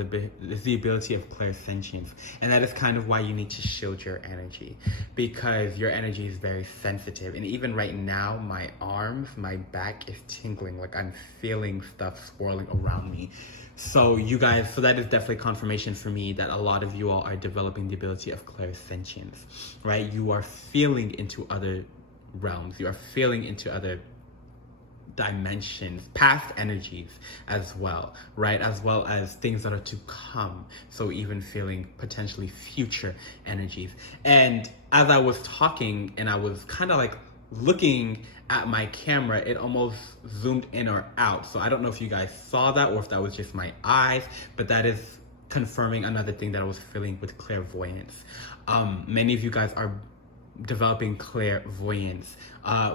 the ability of clairsentience. And that is kind of why you need to shield your energy, because your energy is very sensitive. And even right now, my arms, my back is tingling, like I'm feeling stuff swirling around me. So that is definitely confirmation for me that a lot of you all are developing the ability of clairsentience, right? You are feeling into other realms. You are feeling into other dimensions, past energies as well, right? As well as things that are to come. So even feeling potentially future energies. And as I was talking and I was kind of like looking at my camera, it almost zoomed in or out. So I don't know if you guys saw that or if that was just my eyes, but that is confirming another thing that I was feeling with clairvoyance. Many of you guys are developing clairvoyance,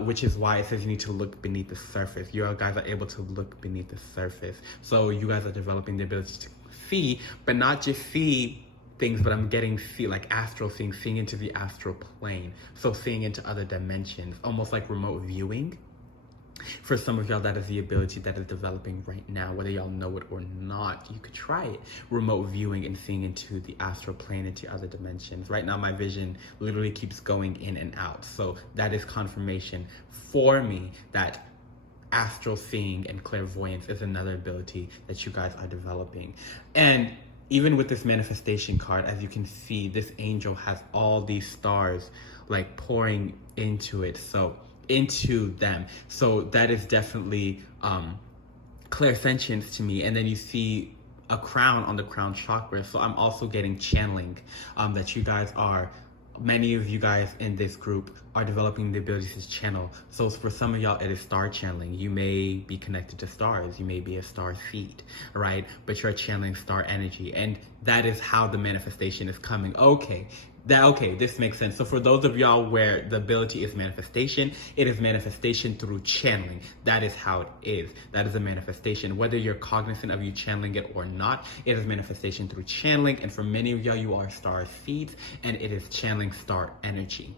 which is why it says you need to look beneath the surface. You guys are able to look beneath the surface. So you guys are developing the ability to see, but not just see things, but I'm getting like astral things, seeing into the astral plane. So seeing into other dimensions, almost like remote viewing. For some of y'all, that is the ability that is developing right now, whether y'all know it or not. You could try it. Remote viewing and seeing into the astral plane, into other dimensions. Right now, my vision literally keeps going in and out. So that is confirmation for me that astral seeing and clairvoyance is another ability that you guys are developing. And even with this manifestation card, as you can see, this angel has all these stars like pouring into it. So into them. So that is definitely clairsentience to me. And then you see a crown on the crown chakra. So I'm also getting channeling that you guys are, many of you guys in this group are developing the ability to channel. So for some of y'all, it is star channeling. You may be connected to stars. You may be a star seed, right? But you're channeling star energy. And that is how the manifestation is coming. Okay, this makes sense. So for those of y'all where the ability is manifestation, it is manifestation through channeling. That is how it is. That is a manifestation. Whether you're cognizant of you channeling it or not, it is manifestation through channeling. And for many of y'all, you are star seeds, and it is channeling star energy.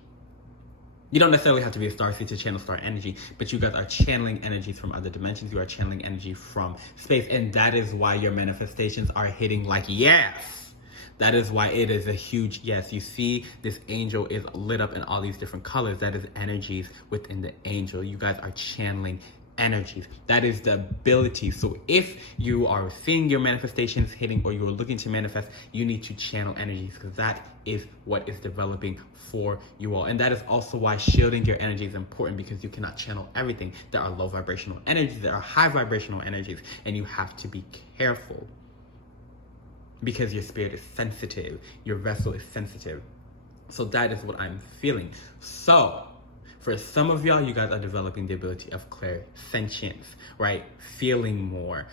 You don't necessarily have to be a star seed to channel star energy, but you guys are channeling energies from other dimensions. You are channeling energy from space, and that is why your manifestations are hitting like yes. That is why it is a huge yes. You see, this angel is lit up in all these different colors. That is energies within the angel. You guys are channeling energies. That is the ability. So if you are seeing your manifestations hitting, or you're looking to manifest, you need to channel energies, because that is what is developing for you all. And that is also why shielding your energy is important, because you cannot channel everything. There are low vibrational energies, there are high vibrational energies, and you have to be careful, because your spirit is sensitive, your vessel is sensitive. So that is what I'm feeling. So for some of y'all, you guys are developing the ability of clairsentience, right? Feeling more.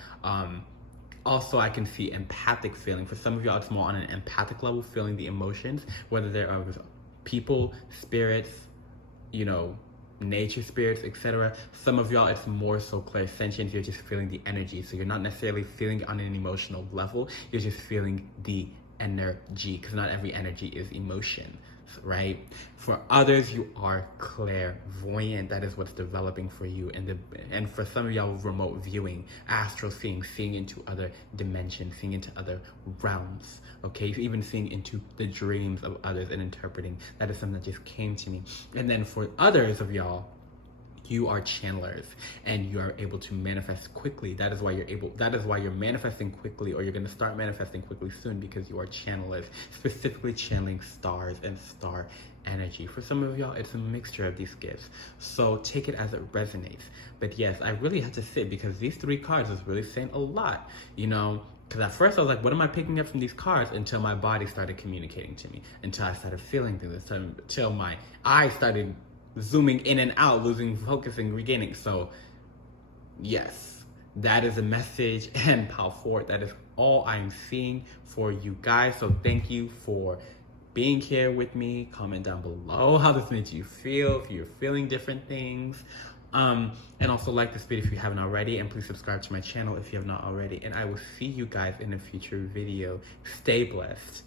Also, I can see empathic feeling. For some of y'all, it's more on an empathic level, feeling the emotions, whether they're of people, spirits, nature spirits, etc. Some of y'all, it's more so clairsentience. You're just feeling the energy. So you're not necessarily feeling on an emotional level. You're just feeling the energy, because not every energy is emotion, right? For others, you are clairvoyant. That is what's developing for you. And for some of y'all, remote viewing, astral seeing into other dimensions, seeing into other realms, okay? Even seeing into the dreams of others and interpreting. That is something that just came to me. And then for others of y'all, you are channelers, and you are able to manifest quickly. That is why you're manifesting quickly, or you're going to start manifesting quickly soon, because you are channelers, specifically channeling stars and star energy. For some of y'all, it's a mixture of these gifts. So take it as it resonates. But yes, I really had to sit, because these 3 cards is really saying a lot, because at first I was like, what am I picking up from these cards? Until my body started communicating to me, until I started feeling things, until my eyes started zooming in and out, losing focus and regaining. So yes, that is a message, and power forward. That is all I'm seeing for you guys. So thank you for being here with me. Comment down below how this made you feel, if you're feeling different things. And also like this video if you haven't already, and please subscribe to my channel if you have not already. And I will see you guys in a future video. Stay blessed.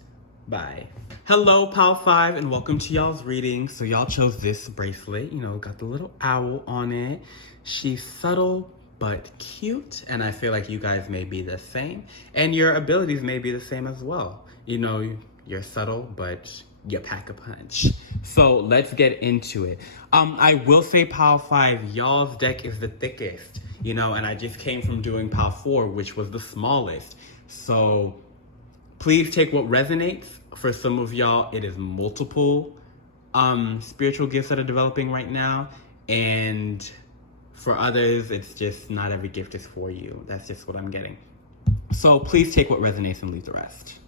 Bye. Hello, Pal 5, and welcome to y'all's reading. So y'all chose this bracelet, got the little owl on it. She's subtle but cute, and I feel like you guys may be the same, and your abilities may be the same as well. You're subtle, but you pack a punch. So let's get into it. I will say, Pal 5, y'all's deck is the thickest, and I just came from doing Pal 4, which was the smallest. So please take what resonates. For some of y'all, it is multiple spiritual gifts that are developing right now. And for others, it's just not every gift is for you. That's just what I'm getting. So please take what resonates and leave the rest.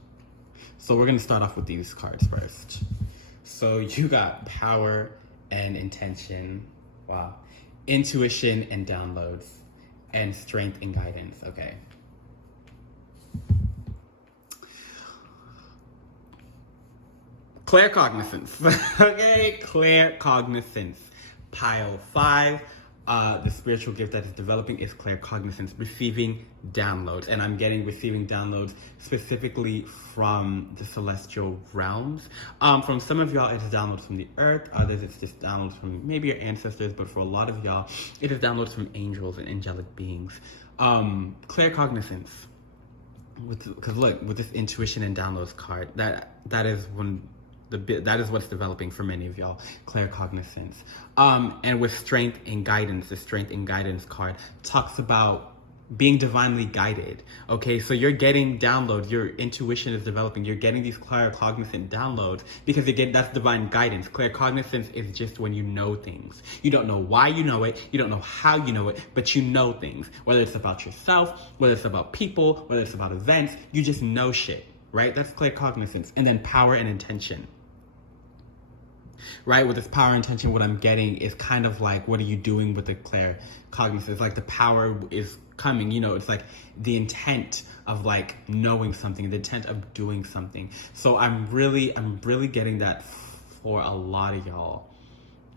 So we're going to start off with these cards first. So you got power and intention. Wow. Intuition and downloads. And strength and guidance. Okay. Claircognizance. Okay, claircognizance. Pile 5. The spiritual gift that is developing is claircognizance, receiving downloads. And I'm getting receiving downloads specifically from the celestial realms. From some of y'all, it's downloads from the earth. Others, it's just downloads from maybe your ancestors. But for a lot of y'all, it is downloads from angels and angelic beings. Claircognizance. Because look, with this intuition and downloads card, that is what's developing for many of y'all, claircognizance. And with strength and guidance, the strength and guidance card talks about being divinely guided. Okay, so you're getting downloads, your intuition is developing, you're getting these claircognizant downloads, because again, that's divine guidance. Claircognizance is just when you know things. You don't know why you know it, you don't know how you know it, but you know things. Whether it's about yourself, whether it's about people, whether it's about events, you just know shit, right? That's claircognizance. And then power and intention. Right, with this power and intention, what I'm getting is kind of like, what are you doing with the claircognizance? Like the power is coming. You know, it's like the intent of like knowing something, the intent of doing something. So I'm really getting that for a lot of y'all.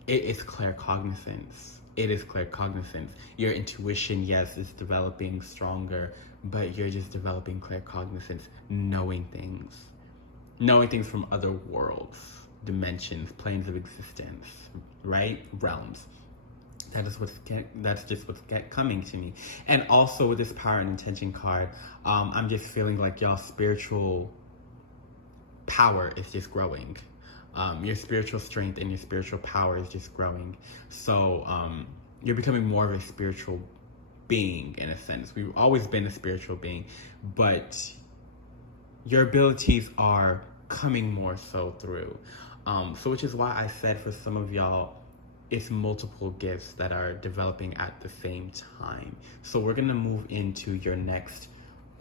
It is claircognizance. It is claircognizance. Your intuition, yes, is developing stronger, but you're just developing claircognizance, knowing things from other worlds, dimensions, planes of existence, right? Realms. That's just what's coming to me. And also with this power and intention card, I'm just feeling like y'all's spiritual power is just growing. Your spiritual strength and your spiritual power is just growing. So you're becoming more of a spiritual being in a sense. We've always been a spiritual being, but your abilities are coming more so through. So which is why I said for some of y'all, it's multiple gifts that are developing at the same time. So we're gonna move into your next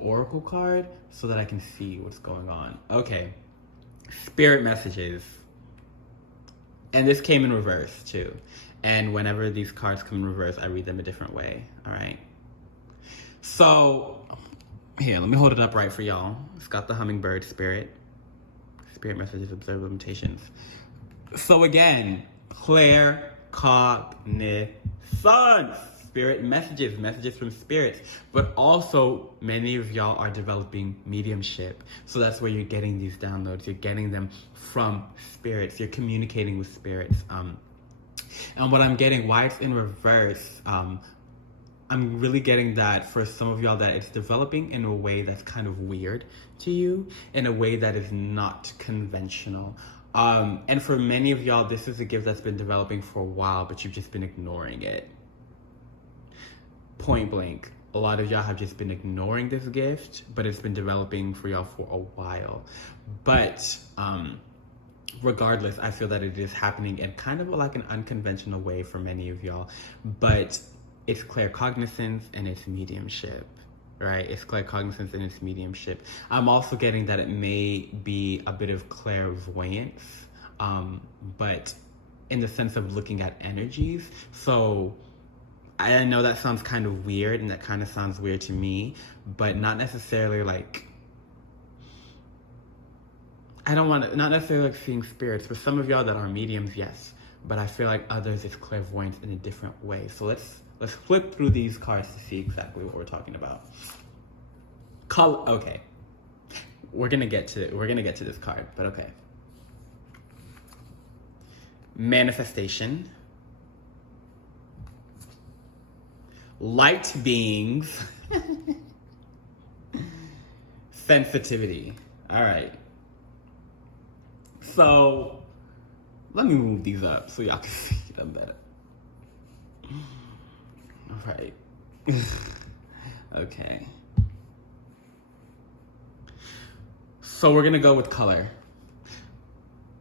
oracle card so that I can see what's going on. Okay, spirit messages. And this came in reverse too. And whenever these cards come in reverse, I read them a different way, all right? So, here, let me hold it up right for y'all. It's got the hummingbird spirit. Spirit messages, observe limitations. So again, claircognizance. Spirit messages from spirits. But also, many of y'all are developing mediumship. So that's where you're getting these downloads. You're getting them from spirits. You're communicating with spirits. And what I'm getting, why it's in reverse, I'm really getting that for some of y'all that it's developing in a way that's kind of weird to you, in a way that is not conventional. And for many of y'all, this is a gift that's been developing for a while, but you've just been ignoring it. Point blank, a lot of y'all have just been ignoring this gift, but it's been developing for y'all for a while. But regardless, I feel that it is happening in kind of like an unconventional way for many of y'all, but it's claircognizance and it's mediumship, right? It's claircognizance and it's mediumship. I'm also getting that it may be a bit of clairvoyance, but in the sense of looking at energies. So I know that sounds kind of weird, and that kind of sounds weird to me, but not necessarily like, not necessarily like seeing spirits. For some of y'all that are mediums, yes, but I feel like others it's clairvoyance in a different way. So let's flip through these cards to see exactly what we're talking about. Color, okay. We're gonna get to this card, but okay. Manifestation. Light beings. Sensitivity. All right. So let me move these up so y'all can see them better. All right. Okay. So we're gonna go with color.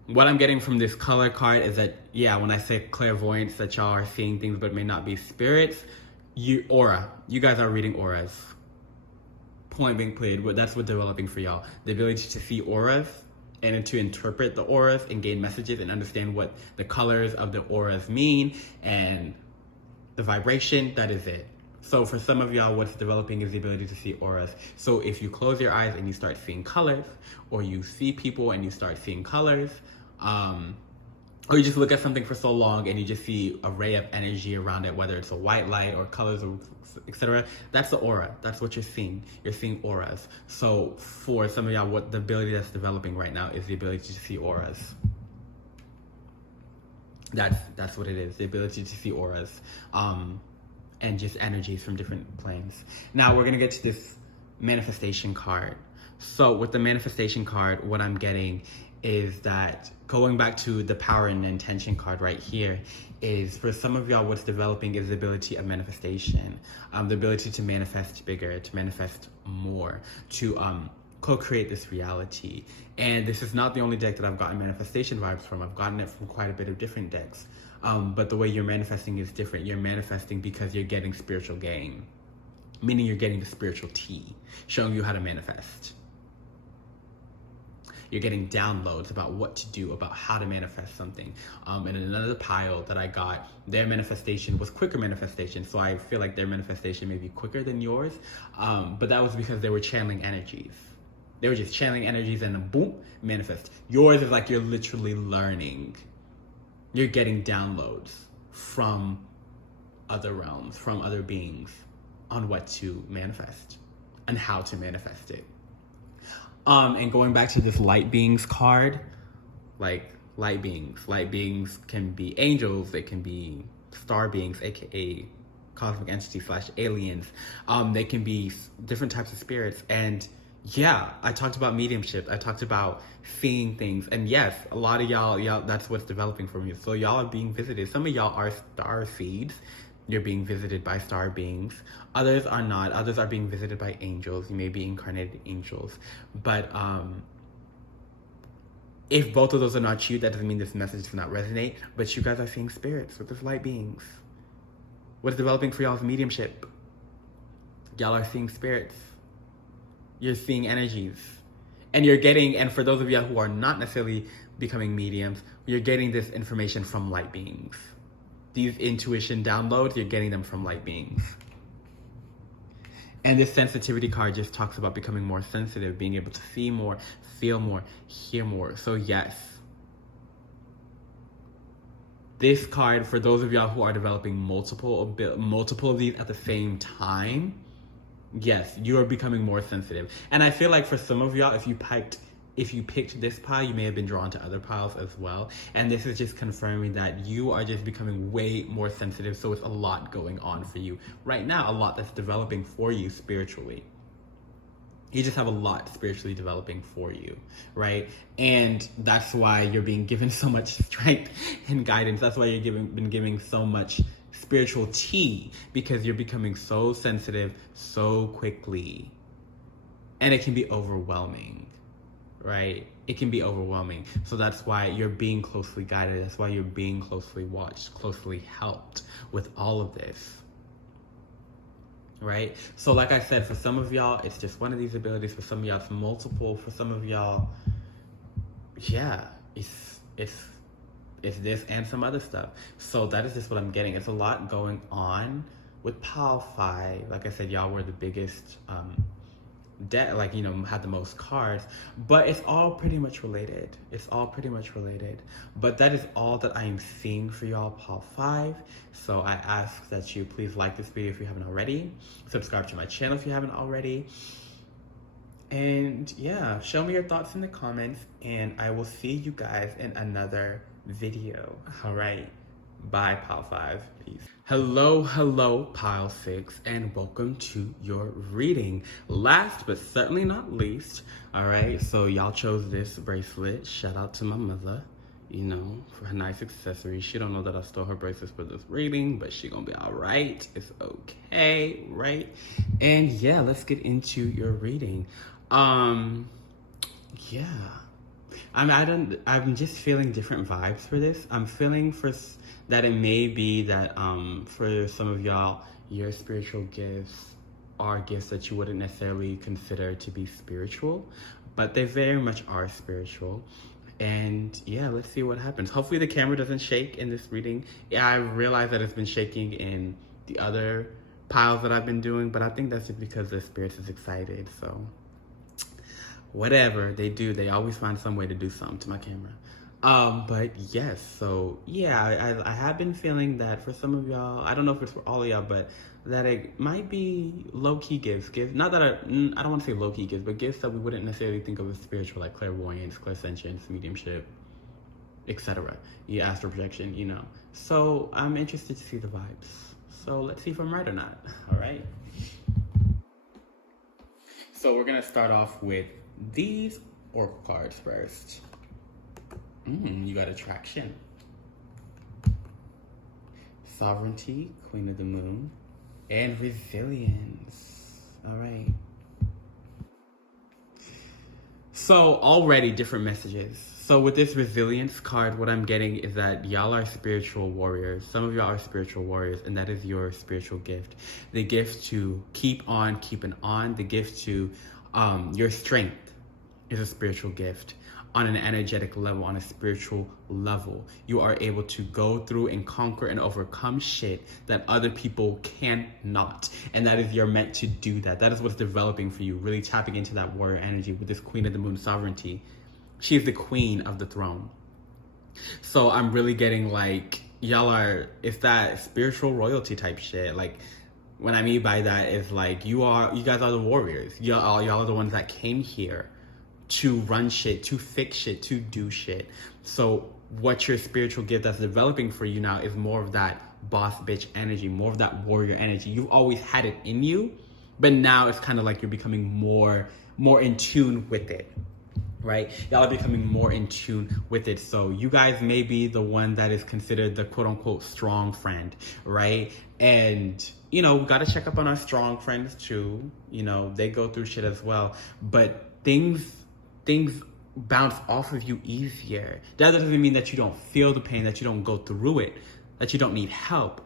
What I'm getting from this color card is that, yeah, when I say clairvoyance, that y'all are seeing things but may not be spirits. Aura. You guys are reading auras. Point being played, but that's what developing for y'all. The ability to see auras and to interpret the auras and gain messages and understand what the colors of the auras mean and the vibration, that is it. So for some of y'all, what's developing is the ability to see auras. So if you close your eyes and you start seeing colors, or you see people and you start seeing colors, or you just look at something for so long and you just see a ray of energy around it, whether it's a white light or colors, or etc. That's the aura. That's what you're seeing. You're seeing auras. So for some of y'all, what the ability that's developing right now is the ability to see auras. That's what it is. The ability to see auras, and just energies from different planes. Now we're gonna get to this manifestation card. So with the manifestation card, what I'm getting is that, going back to the power and intention card right here, is for some of y'all what's developing is the ability of manifestation, the ability to manifest bigger, to manifest more, to co-create this reality. And this is not the only deck that I've gotten manifestation vibes from. I've gotten it from quite a bit of different decks, but the way you're manifesting is different. You're manifesting because you're getting spiritual gain, meaning you're getting the spiritual tea, showing you how to manifest. You're getting downloads about what to do, about how to manifest something. And another pile that I got, their manifestation was quicker manifestation. So I feel like their manifestation may be quicker than yours. But that was because they were channeling energies. They were just channeling energies and then boom, manifest. Yours is like you're literally learning. You're getting downloads from other realms, from other beings on what to manifest and how to manifest it. And going back to this light beings card, like light beings can be angels, they can be star beings, aka cosmic entity / aliens. They can be different types of spirits. And yeah, I talked about mediumship. I talked about seeing things. And yes, a lot of y'all, that's what's developing for me. So y'all are being visited. Some of y'all are star seeds. You're being visited by star beings. Others are not. Others are being visited by angels. You may be incarnated angels. But if both of those are not you, that doesn't mean this message does not resonate. But you guys are seeing spirits with this light beings. What's developing for y'all is mediumship. Y'all are seeing spirits. You're seeing energies. And you're getting, and for those of y'all who are not necessarily becoming mediums, you're getting this information from light beings. These intuition downloads, you're getting them from light beings. And this sensitivity card just talks about becoming more sensitive, being able to see more, feel more, hear more. So yes, this card, for those of y'all who are developing multiple of these at the same time, yes, you are becoming more sensitive. And I feel like for some of y'all, if you picked this pile, you may have been drawn to other piles as well. And this is just confirming that you are just becoming way more sensitive. So it's a lot going on for you right now, a lot that's developing for you spiritually. You just have a lot spiritually developing for you, right? And that's why you're being given so much strength and guidance. That's why you're been giving so much spiritual tea, because you're becoming so sensitive so quickly. And it can be overwhelming, right? It can be overwhelming. So that's why you're being closely guided. That's why you're being closely watched, closely helped with all of this. Right? So like I said, for some of y'all, it's just one of these abilities. For some of y'all, it's multiple. For some of y'all, yeah, it's this and some other stuff. So that is just what I'm getting. It's a lot going on with pile 5. Like I said, y'all were the biggest, had the most cards, but it's all pretty much related. But that is all that I am seeing for y'all, pile 5. So I ask that you please like this video if you haven't already, subscribe to my channel if you haven't already, and yeah, show me your thoughts in the comments, and I will see you guys in another video. All right, bye, pile 5. Peace. Hello, pile 6, and welcome to your reading. Last but certainly not least, all right, so y'all chose this bracelet. Shout out to my mother, for her nice accessory. She don't know that I stole her bracelets for this reading, but she gonna be all right. It's okay, right? And yeah, let's get into your reading. Yeah. I'm just feeling different vibes for this. I'm feeling that it may be that for some of y'all, your spiritual gifts are gifts that you wouldn't necessarily consider to be spiritual, but they very much are spiritual. And yeah, let's see what happens. Hopefully the camera doesn't shake in this reading. Yeah, I realize that it's been shaking in the other piles that I've been doing, but I think that's just because the spirits is excited. So whatever they do, they always find some way to do something to my camera. But yes, so yeah, I have been feeling that for some of y'all, I don't know if it's for all of y'all, but that it might be low-key gifts. Not that I don't want to say low-key gifts, but gifts that we wouldn't necessarily think of as spiritual, like clairvoyance, clairsentience, mediumship, etc. Yeah, astral projection, So I'm interested to see the vibes. So let's see if I'm right or not. All right. So we're gonna start off with these oracle cards first. You got attraction, sovereignty, queen of the moon, and resilience. All right. So already different messages. So with this resilience card, what I'm getting is that y'all are spiritual warriors. Some of y'all are spiritual warriors, and that is your spiritual gift. The gift to keep on keeping on. The gift to your strength is a spiritual gift. on an energetic level, on a spiritual level. You are able to go through and conquer and overcome shit that other people cannot. And that is, you're meant to do that. That is what's developing for you, really tapping into that warrior energy with this Queen of the Moon sovereignty. She is the queen of the throne. So I'm really getting like, it's that spiritual royalty type shit. Like, what I mean by that is like, you guys are the warriors. Y'all are the ones that came here to run shit, to fix shit, to do shit. So what your spiritual gift that's developing for you now is more of that boss bitch energy, more of that warrior energy. You've always had it in you, but now it's kind of like you're becoming more in tune with it, right? Y'all are becoming more in tune with it. So you guys may be the one that is considered the quote unquote strong friend, right? And, we got to check up on our strong friends too. They go through shit as well, but things bounce off of you easier. That doesn't mean that you don't feel the pain, that you don't go through it, that you don't need help.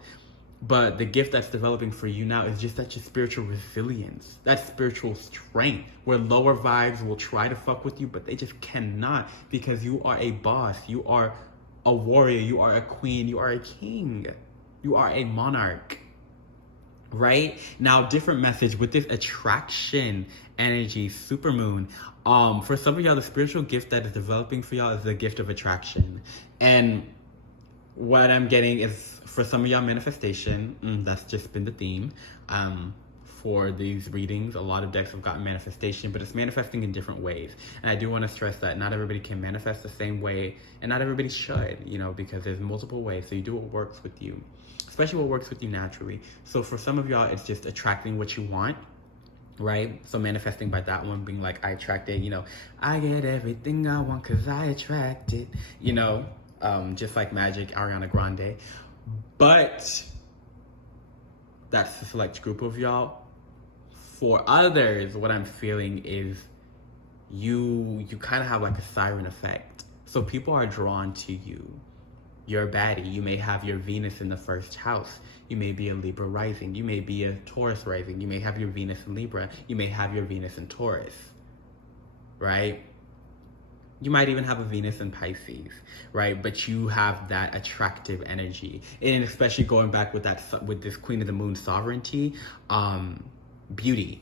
But the gift that's developing for you now is just that your spiritual resilience, that spiritual strength, where lower vibes will try to fuck with you, but they just cannot, because you are a boss, you are a warrior, you are a queen, you are a king, you are a monarch. Right? Now, different message with this attraction energy, supermoon. For some of y'all, the spiritual gift that is developing for y'all is the gift of attraction. And what I'm getting is, for some of y'all, manifestation. That's just been the theme. For these readings, a lot of decks have gotten manifestation, but it's manifesting in different ways. And I do want to stress that not everybody can manifest the same way, and not everybody should, because there's multiple ways. So you do what works with you, especially what works with you naturally. So for some of y'all, it's just attracting what you want, right? So manifesting by that one being like, I attract it, I get everything I want because I attract it, just like Magic, Ariana Grande. But that's the select group of y'all. For others, what I'm feeling is you kind of have like a siren effect. So people are drawn to you. You're a baddie. You may have your Venus in the first house. You may be a Libra rising. You may be a Taurus rising. You may have your Venus in Libra. You may have your Venus in Taurus, right? You might even have a Venus in Pisces, right? But you have that attractive energy. And especially going back with this Queen of the Moon sovereignty, beauty.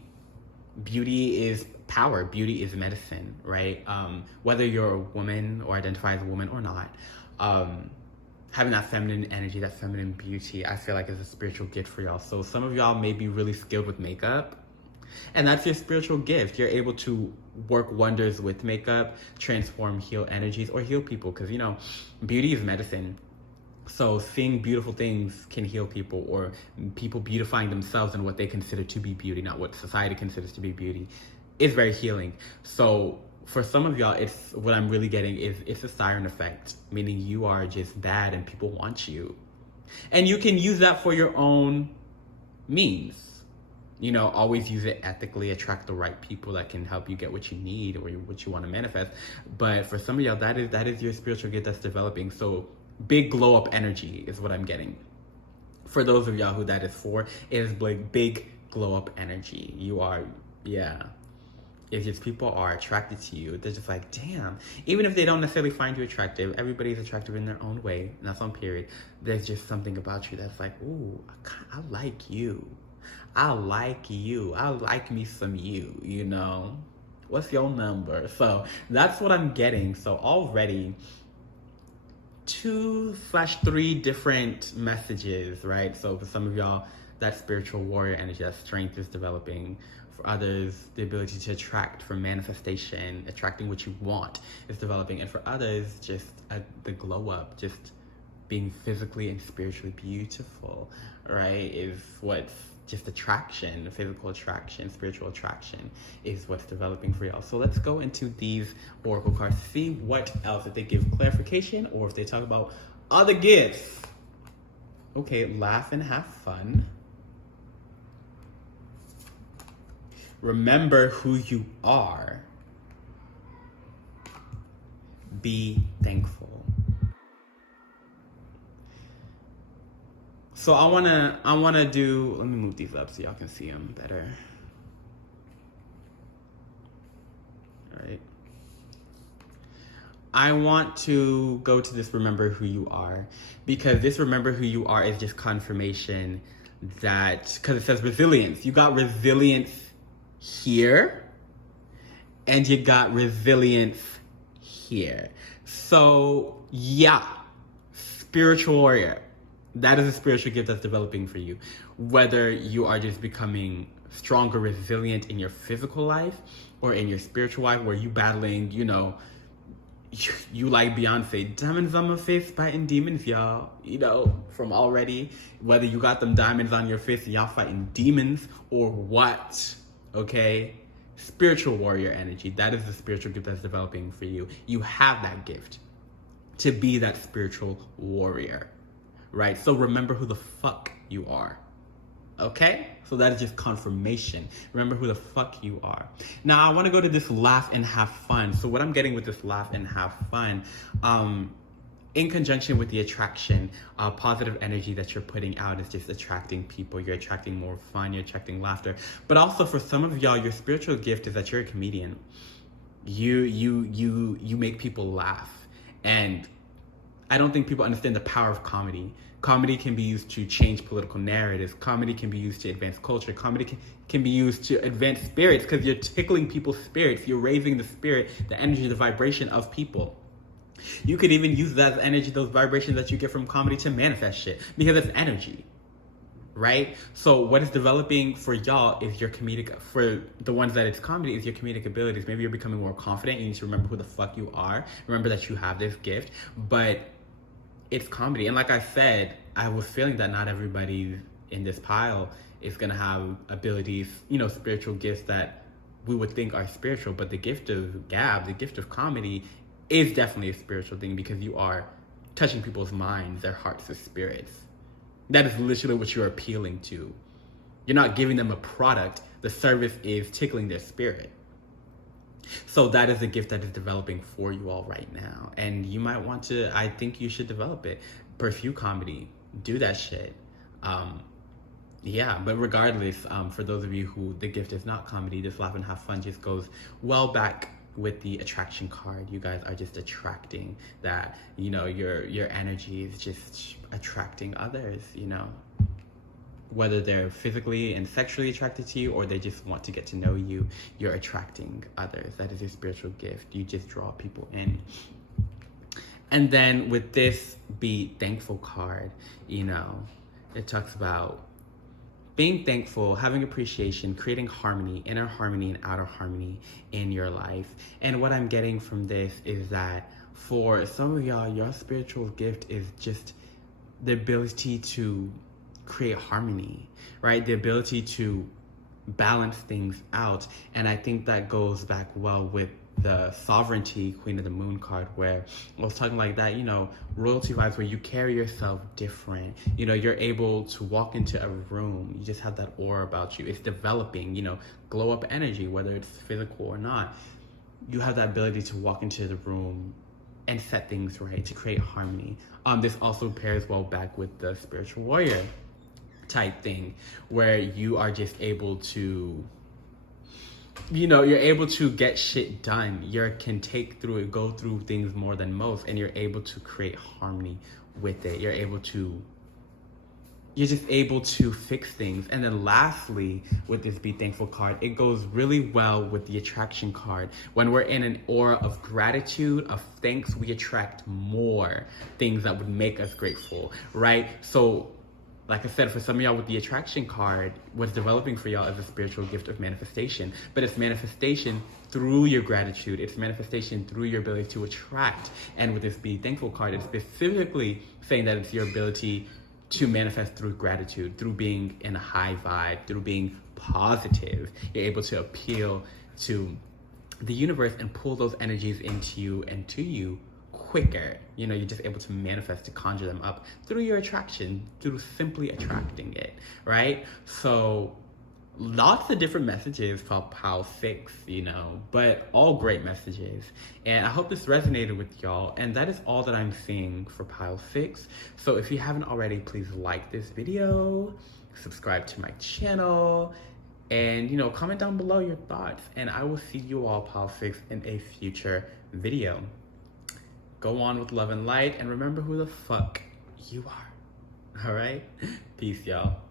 Beauty is power. Beauty is medicine, right? Whether you're a woman or identify as a woman or not, having that feminine energy, that feminine beauty, I feel like is a spiritual gift for y'all. So some of y'all may be really skilled with makeup, and that's your spiritual gift. You're able to work wonders with makeup, transform, heal energies, or heal people, because, beauty is medicine. So seeing beautiful things can heal people, or people beautifying themselves in what they consider to be beauty, not what society considers to be beauty, is very healing. So for some of y'all, it's what I'm really getting is it's a siren effect, meaning you are just bad and people want you. And you can use that for your own means. Always use it ethically, attract the right people that can help you get what you need or what you want to manifest. But for some of y'all, that is your spiritual gift that's developing. So big glow up energy is what I'm getting. For those of y'all who that is for, it is like big glow up energy. It's just people are attracted to you. They're just like, damn. Even if they don't necessarily find you attractive, everybody's attractive in their own way. And that's on period. There's just something about you that's like, ooh, I like you. I like you. I like me some you, What's your number? So that's what I'm getting. So already 2/3 different messages, right? So for some of y'all, that spiritual warrior energy, that strength is developing. For others, the ability to attract, for manifestation, attracting what you want is developing. And for others, just the glow up, just being physically and spiritually beautiful, right? Is what's just attraction, physical attraction, spiritual attraction is what's developing for y'all. So let's go into these oracle cards to see what else, if they give clarification or if they talk about other gifts. Okay, laugh and have fun. Remember who you are. Be thankful. So I wanna do, let me move these up so y'all can see them better. All right. I want to go to this remember who you are, because this remember who you are is just confirmation that, because it says resilience. You got resilience here and you got resilience here. So yeah, spiritual warrior. That is a spiritual gift that's developing for you. Whether you are just becoming stronger, resilient in your physical life or in your spiritual life, where you battling, you know, you like Beyonce, diamonds on my face fighting demons, y'all, you know, from already, whether you got them diamonds on your face and y'all fighting demons or what, okay? Spiritual warrior energy, that is the spiritual gift that's developing for you. You have that gift to be that spiritual warrior, right? So remember who the fuck you are. Okay? So that is just confirmation. Remember who the fuck you are. Now, I want to go to this laugh and have fun. So what I'm getting with this laugh and have fun, in conjunction with the attraction, positive energy that you're putting out is just attracting people. You're attracting more fun. You're attracting laughter. But also for some of y'all, your spiritual gift is that you're a comedian. You make people laugh. And I don't think people understand the power of comedy. Comedy can be used to change political narratives. Comedy can be used to advance culture. Comedy can be used to advance spirits, because you're tickling people's spirits. You're raising the spirit, the energy, the vibration of people. You could even use that energy, those vibrations that you get from comedy, to manifest shit, because it's energy, right? So what is developing for y'all is your comedic, for the ones that it's comedy, is your comedic abilities. Maybe you're becoming more confident. You need to remember who the fuck you are. Remember that you have this gift, but it's comedy. And like I said, I was feeling that not everybody in this pile is gonna have abilities, you know, spiritual gifts that we would think are spiritual, but the gift of gab, the gift of comedy, is definitely a spiritual thing, because you are touching people's minds, their hearts, their spirits. That is literally what you're appealing to. You're not giving them a product. The service is tickling their spirit. So that is a gift that is developing for you all right now. And you might want to, I think you should develop it. Pursue comedy. Do that shit. Yeah, but regardless, for those of you who the gift is not comedy, this laugh and have fun just goes well back with the attraction card. You guys are just attracting that, you know, your energy is just attracting others, you know, whether they're physically and sexually attracted to you or they just want to get to know you, you're attracting others. That is a spiritual gift. You just draw people in. And then with this Be Thankful card, you know, it talks about being thankful, having appreciation, creating harmony, inner harmony and outer harmony in your life. And what I'm getting from this is that for some of y'all, your spiritual gift is just the ability to create harmony, right? The ability to balance things out. And I think that goes back well with the sovereignty Queen of the Moon card, where I was talking like that, you know, royalty vibes, where you carry yourself different. You know, you're able to walk into a room, you just have that aura about you. It's developing, you know, glow up energy, whether it's physical or not. You have that ability to walk into the room and set things right, to create harmony. This also pairs well back with the spiritual warrior type thing, where you are just able to, you know, you're able to get shit done. You can go through things more than most, and you're able to create harmony with it. You're just able to fix things. And then lastly, with this Be Thankful card, it goes really well with the attraction card. When we're in an aura of gratitude, of thanks, we attract more things that would make us grateful, right? So like I said, for some of y'all with the attraction card, what's developing for y'all is a spiritual gift of manifestation. But it's manifestation through your gratitude. It's manifestation through your ability to attract. And with this Be Thankful card, it's specifically saying that it's your ability to manifest through gratitude, through being in a high vibe, through being positive. You're able to appeal to the universe and pull those energies into you and to you quicker. You know, you're just able to manifest, to conjure them up through your attraction, through simply attracting it, right? So lots of different messages for Pile 6, you know, but all great messages. And I hope this resonated with y'all. And that is all that I'm seeing for Pile 6. So if you haven't already, please like this video, subscribe to my channel, and, you know, comment down below your thoughts. And I will see you all, Pile 6, in a future video. go on with love and light, and remember who the fuck you are. All right? Peace, y'all.